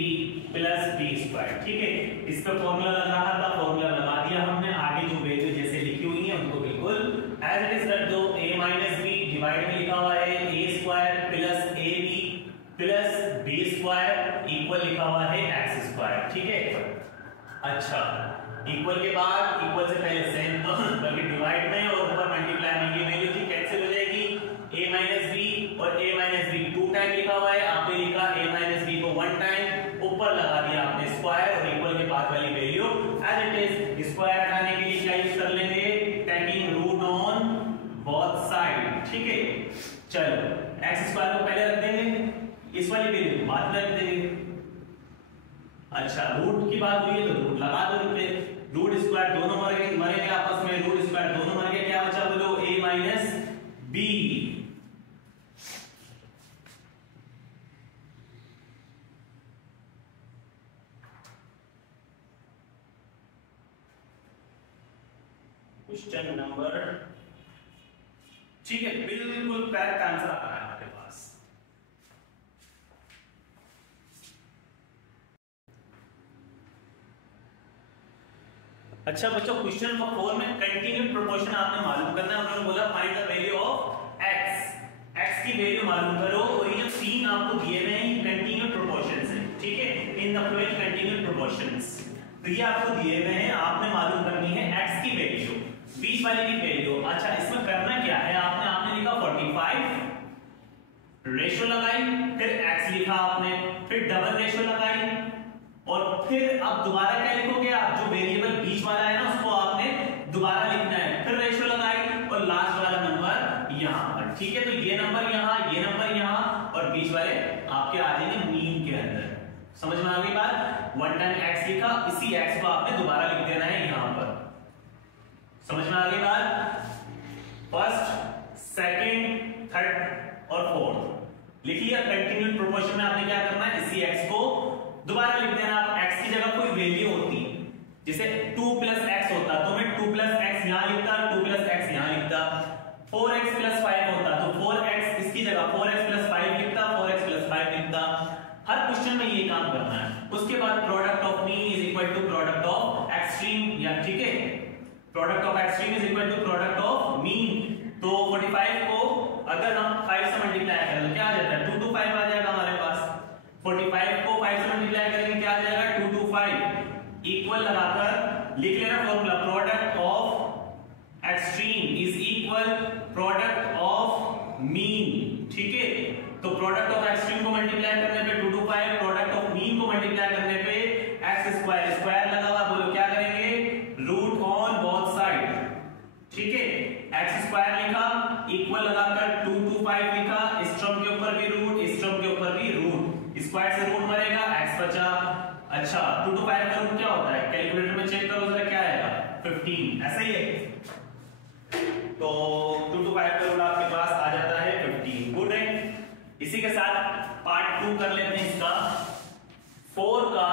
plus b square, ठीक है। इसका फॉर्मूला लग रहा था, फॉर्मूला लगा दिया हमने। आगे जो वैल्यू जैसे लिखी हुई है उनको बिल्कुल एज इट इज रख दो। a माइनस b डिवाइड में लिखा हुआ है a square plus ab plus b square equal लिखा हुआ है x स्क्वायर, ठीक है। अच्छा, इक्वल के बाद, इक्वल से पहले सेम बल्कि डिवाइड में और ऊपर मल्टीप्लाई में, ये वैल्यू थी कैंसिल हो जाएगी। a माइनस b और a माइनस b 2 टाइम लिखा हुआ है, आपने लिखा a माइनस b को 1 टाइम, ऊपर लगा दिया आपने स्क्वायर और इक्वल के बाद वाली value as it is. Square हटाने के लिए क्या यूज कर लेंगे, taking root on both side, ठीक है। चलो, x स्क्वायर को पहले रख देंगे, इस वाली वैल्यू बाद में रख देंगे। अच्छा, रूट की बात हुई है तो रूट लगा दो, रूट स्क्वायर दोनों मरेंगे आपस में, रूट स्क्वायर दोनों मर गए, क्या बचा बोलो, a minus b। Question number, ठीक है, बिल्कुल करेक्ट आंसर आ रहा है हमारे पास। अच्छा बच्चों, क्वेश्चन नंबर 4 में कंटिन्यूड प्रोपोर्शन आपने मालूम करना है। उन्होंने बोला find the value of x, x की वैल्यू मालूम करो। और ये जो तीन आपको दिए हुए हैं कंटिन्यूड प्रोपोर्शंस हैं, ठीक है, in the following continued proportions. तो ये आपको दिए हुए हैं, आपने मालूम करनी है x की वैल्यू, बीच वाले की वैल्यू। अच्छा इसमें करना क्या है, आपने लिखा 45, रेशो लगाई, फिर x लिखा आपने, फिर डबल रेशो लगाई, और फिर अब दोबारा क्या लिखोगे आप, जो वेरिएबल बीच वाला है ना उसको आपने दोबारा लिखना है, फिर रेशो लगाई और लास्ट वाला नंबर यहां पर, ठीक है। तो ये नंबर यहां, ये नंबर यहां, और बीच वाले आपके आ जाएंगे मीन के अंदर। समझ में आ गई बात? वन टाइम x लिखा, इसी x को आपने दोबारा लिख देना है यहां पर। समझ में आ गई बात? फर्स्ट, सेकंड, थर्ड और फोर्थ लिखिए। कंटिन्यूड प्रोपोर्शन में आपने क्या करना है, इसी x को दोबारा लिख देना। आप x की जगह कोई वैल्यू होती, जैसे 2 प्लस x होता तो मैं 2 प्लस x यहां लिखता, 2 प्लस x यहां लिखता। 4x प्लस 5 होता तो 4x इसकी जगह 4x प्लस 5 लिखता, 4x प्लस 5 लिखता। हर क्वेश्चन में ये काम करना है। उसके बाद product of mean is equal to product of extreme, या ठीक है, product of extreme is equal to product of mean. तो 45 को अगर हम 5 से मल्टीप्लाई करें तो क्या आ जाता है, 2 to 5 आ जाएगा हमारे पास। 45 को 5 से मल्टीप्लाई करेंगे क्या आ जाएगा, 2 to 5 इक्वल लगाकर लिख लेना formula, product of extreme is equal product of mean, ठीक है। तो प्रोडक्ट ऑफ एक्सट्रीम को मल्टीप्लाई करने पे 2 to 5, प्रोडक्ट ऑफ मीन को मल्टीप्लाई करने पे x स्क्वायर, स्क्वायर लगा हुआ, बोलो क्या करेंगे, रूट ऑन बोथ साइड, ठीक है। x स्क्वायर लिखा, इक्वल लगाकर 2 to 5 लिखा, इस टर्म के ऊपर भी रूट, इस टर्म के ऊपर भी रूट, स्क्वायर से रूट मरेगा, x बचा। अच्छा 2 to 5 का रूट क्या होता है, कैलकुलेटर में चेक करो जरा क्या आएगा, 15, ऐसा ही है। तो 2 to 5 का रूट आपके पास आ जाता है 15, गुड है। इसी के साथ पार्ट 2 कर लेते हैं इसका। 4 का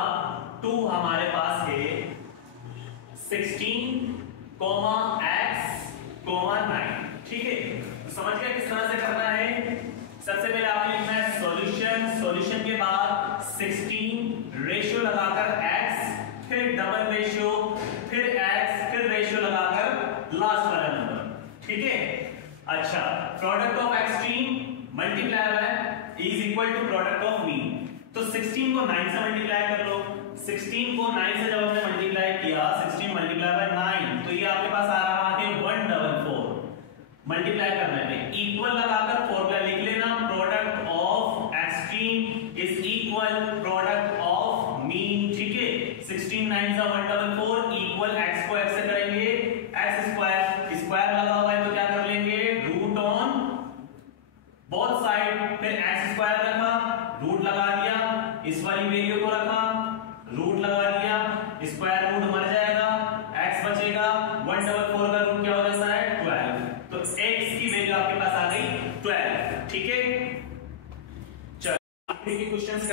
2 हमारे पास है 16, x, 9, ठीक है। तो समझ गए किस तरह से करना है। सबसे पहले आपने लिखना है सॉल्यूशन, सॉल्यूशन के बाद 16 रेशियो लगाकर x, फिर डबल रेशियो, फिर x, फिर रेशियो लगाकर लास्ट वाला नंबर, ठीक है। अच्छा product of extreme multiply by is equal to product of mean. तो 16 को 9 से मल्टीप्लाई कर लो, 16 को 9 से जब हमने मल्टीप्लाई किया, 16 मल्टीप्लाई बाय 9, तो ये आपके पास आ रहा है 144। मल्टीप्लाई करने पे इक्वल लगाकर फॉर्मूला लिख लेना, product of extreme is equal product of mean, ठीक है। 16 9 का 144 इक्वल x को x से करेंगे, x स्क्वायर, स्क्वायर लगा हुआ है तो क्या कर लेंगे, रूट ऑन बोथ साइड, फिर x स्क्वायर रखा, रूट लगा दिया, इस वाली वैल्यू को रखा, रूट लगा दिया, स्क्वायर रूट मर जाएगा, x बचेगा, 144 का रूट क्या हो जाता है 12। तो x की वैल्यू आपके पास आ गई 12, ठीक है। चलो आखिरी के क्वेश्चंस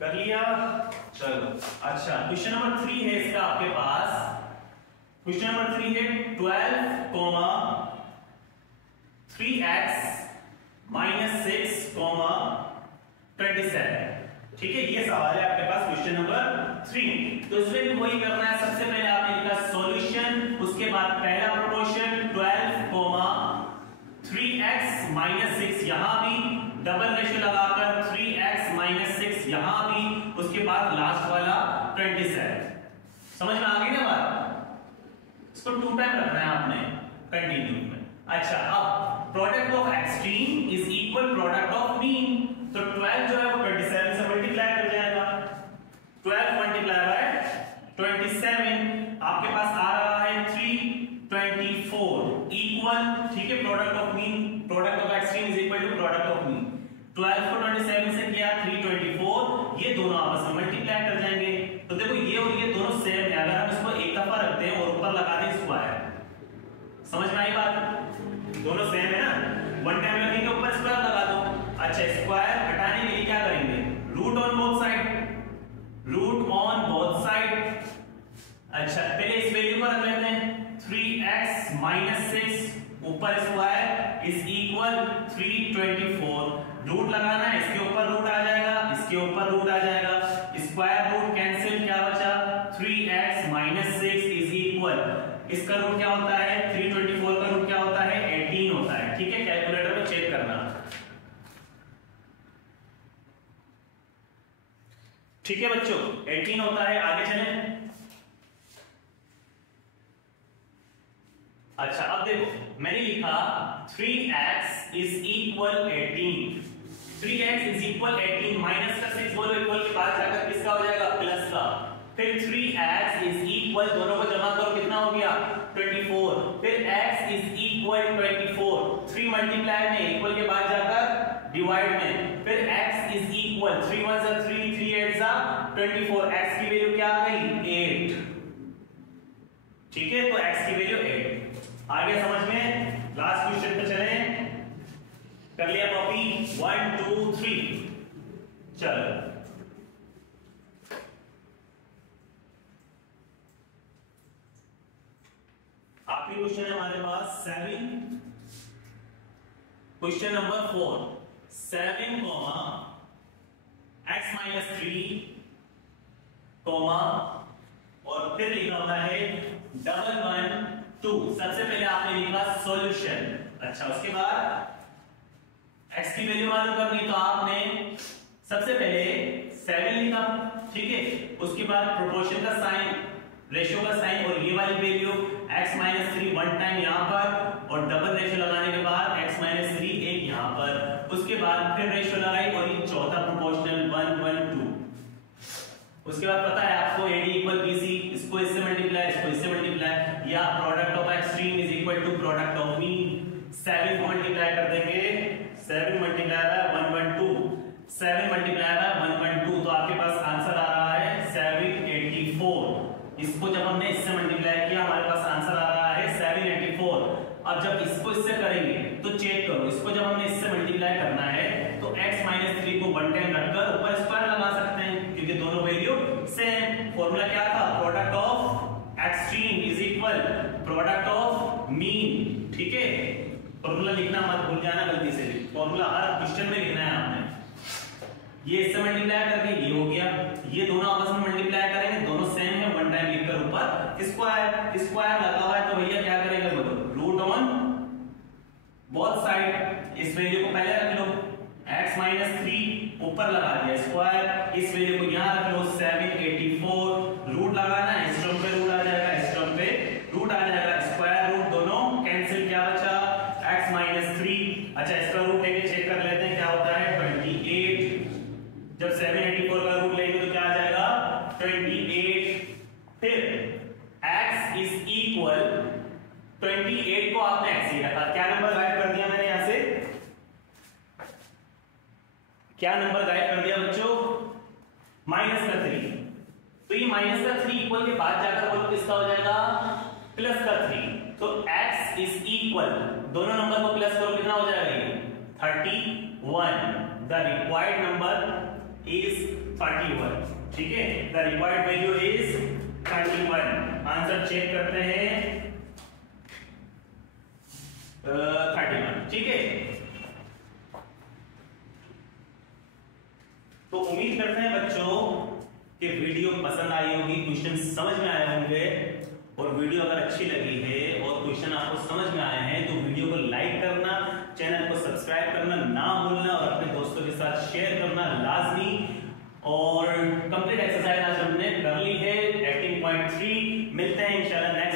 कर लिया। चलो अच्छा क्वेश्चन नंबर 3 है इसका आपके पास। क्वेश्चन नंबर 3 है 12, 3x माइनस 6, 27, ठीक है। ये सवाल है आपके पास क्वेश्चन नंबर 3। तो इसमें भी वही करना है, सबसे पहले आपने लिखा सॉल्यूशन, उसके बाद पहला प्रोपोर्शन 12, 3x माइनस 6, यहां भी डबल रेशियो लगाकर 3x माइनस 6 यहां भी, उसके बाद लास्ट वाला 27। समझ में आ गई ना बात? इसको 2 टाइम रखना है आपने कंटिन्यू में। अच्छा अब product of extreme is equal product of mean, तो 12 जो है वो 27 से मल्टीप्लाई कर जाएगा, 12 मल्टीप्लाई बाय 27 आपके पास आ रहा है 324 इक्वल, ठीक है, product of mean, product of extreme is equal to product of mean. 12 को 27 से किया 324, ये दोनों आपस में मल्टीप्लाई कर जाएंगे। तो देखो ये और ये दोनों सेम है, अगर हम इसको एक दफा रखते हैं और और लगा दें स्क्वायर। समझ में आई बात? दोनों सेम है ना, वन टाइम लगेंगे ऊपर स्क्वायर लगा दो। अच्छा स्क्वायर हटाने के लिए क्या करेंगे, root on both side, root on both side. अच्छा पहले इस वैल्यू को रख लेते हैं 3x - 6 ऊपर स्क्वायर इज इक्वल 324। रूट लगाना है, इसके ऊपर रूट आ जाएगा, इसके ऊपर रूट आ जाएगा, स्क्वायर रूट कैंसिल, क्या बचा 3x - 6 इज इक्वल, इसका रूट क्या होता है 324 का रूट क्या होता है 18 होता है। ठीक है, कैलकुलेटर में चेक करना। ठीक है बच्चों 18 होता है। आगे चलें। अच्छा अब देखो मैंने लिखा 3x is equal 18, 3x is equal 18 minus का 6 बोलो इक्वल के बाद जाकर किसका हो जाएगा प्लस का, फिर 3x इज इक्वल, दोनों को जमा करो कितना हो गया 24, फिर x इज इक्वल 24, 3 मल्टीप्लाई में इक्वल के बाद जाकर डिवाइड में, फिर x इज इक्वल 3 1 जा 3 3 8 जा 24, x की वैल्यू क्या आ गई 8। ठीक है तो x की वैल्यू 8। आगे समझ में, लास्ट क्वेश्चन पे चलें। कर लिया कॉपी 1 2 3, चलो आखिरी क्वेश्चन है हमारे पास 7, क्वेश्चन नंबर 4, 7, x - 3, और फिर लिखा हुआ है 1 1 2। सबसे पहले आपने लिखा सॉल्यूशन। अच्छा उसके बाद x की वैल्यू मालूम करनी, तो आपने सबसे पहले 7 लिखा, ठीक है, उसके बाद प्रोपोर्शन का साइन, रेशियो का साइन, और ये वाली वैल्यू x - 3 वन टाइम यहां पर, और डबल रेशियो लगाने के बाद x - 3 एक यहां पर, उसके बाद फिर रेशियो लगाई और ये चौथा प्रोपोर्शनल 1 1 2। उसके बाद पता है आपको AD = BC, इसको इससे मल्टीप्लाई, इसको इससे मल्टीप्लाई, या product of extreme is equal to product of mean. 7 को मल्टीप्लाई कर देंगे, 7 मल्टीप्लाई बाय 1 1 2, 7 मल्टीप्लाई बाय 1 1 2, तो आपके पास आंसर आ रहा है 784। इसको जब हमने इससे मल्टीप्लाई किया हमारे पास आंसर आ रहा है 784। अब जब इसको इससे करेंगे तो चेक करो, इसको जब हमने इससे मल्टीप्लाई करना है तो x - 3 को वन टाइम रखकर ऊपर स्क्वायर लगा सकते हैं, क्योंकि दोनों वैल्यू सेम। फॉर्मूला क्या था, product of extreme is equal product of mean. ठीक है, फॉर्मूला लिखना मत भूल जाना गलती से, फॉर्मूला हर क्वेश्चन में लिखना है आपने। ये इससे मल्टीप्लाई करके ये हो गया, ये दोनों आपस में मल्टीप्लाई करेंगे, दोनों सेम है, वन टाइम लिखकर ऊपर स्क्वायर, स्क्वायर लगा हुआ है तो भैया क्या करेंगे बोलो, रूट ऑन बोथ साइड। इस वैल्यू को पहले रख लो, x - 3 ऊपर लगा दिया स्क्वायर, इस वैल्यू को यहां रख लो 784, रूट लगाना है, इस टर्म पे रूट आ जाएगा, इस टर्म पे रूट आ जाएगा, स्क्वायर रूट दोनों कैंसिल, क्या बचा x - 3। अच्छा इसका रूट लेके चेक कर लेते हैं क्या होता है 28। जब 784 का रूट लेंगे तो क्या आ जाएगा 28। फिर x इज इक्वल 28 को आपने x ही रखा, क्या नंबर गाइड कर दिया मैंने यहां से, क्या नंबर गाइड कर दिया बच्चों -3। तो ये -3 इक्वल के बाद जाकर बोलो किसका हो जाएगा +3। तो x इज इक्वल, दोनों नंबर को प्लस करो कितना हो जाएगा ये 31। The required number is 31। ठीक है, the required value is 31। Answer check करते हैं 31। ठीक है, तो उम्मीद करते हैं बच्चों कि वीडियो पसंद आई होगी, क्वेश्चन समझ में आए होंगे, और वीडियो अगर अच्छी लगी है और क्वेश्चन आपको समझ में आए हैं तो वीडियो को लाइक करना, चैनल को सब्सक्राइब करना ना भूलना, और अपने दोस्तों के साथ शेयर करना लाजमी। और कंप्लीट एक्सरसाइज आज हमने कर ली है 18.3। मिलते हैं इंशाल्लाह नेक्स्ट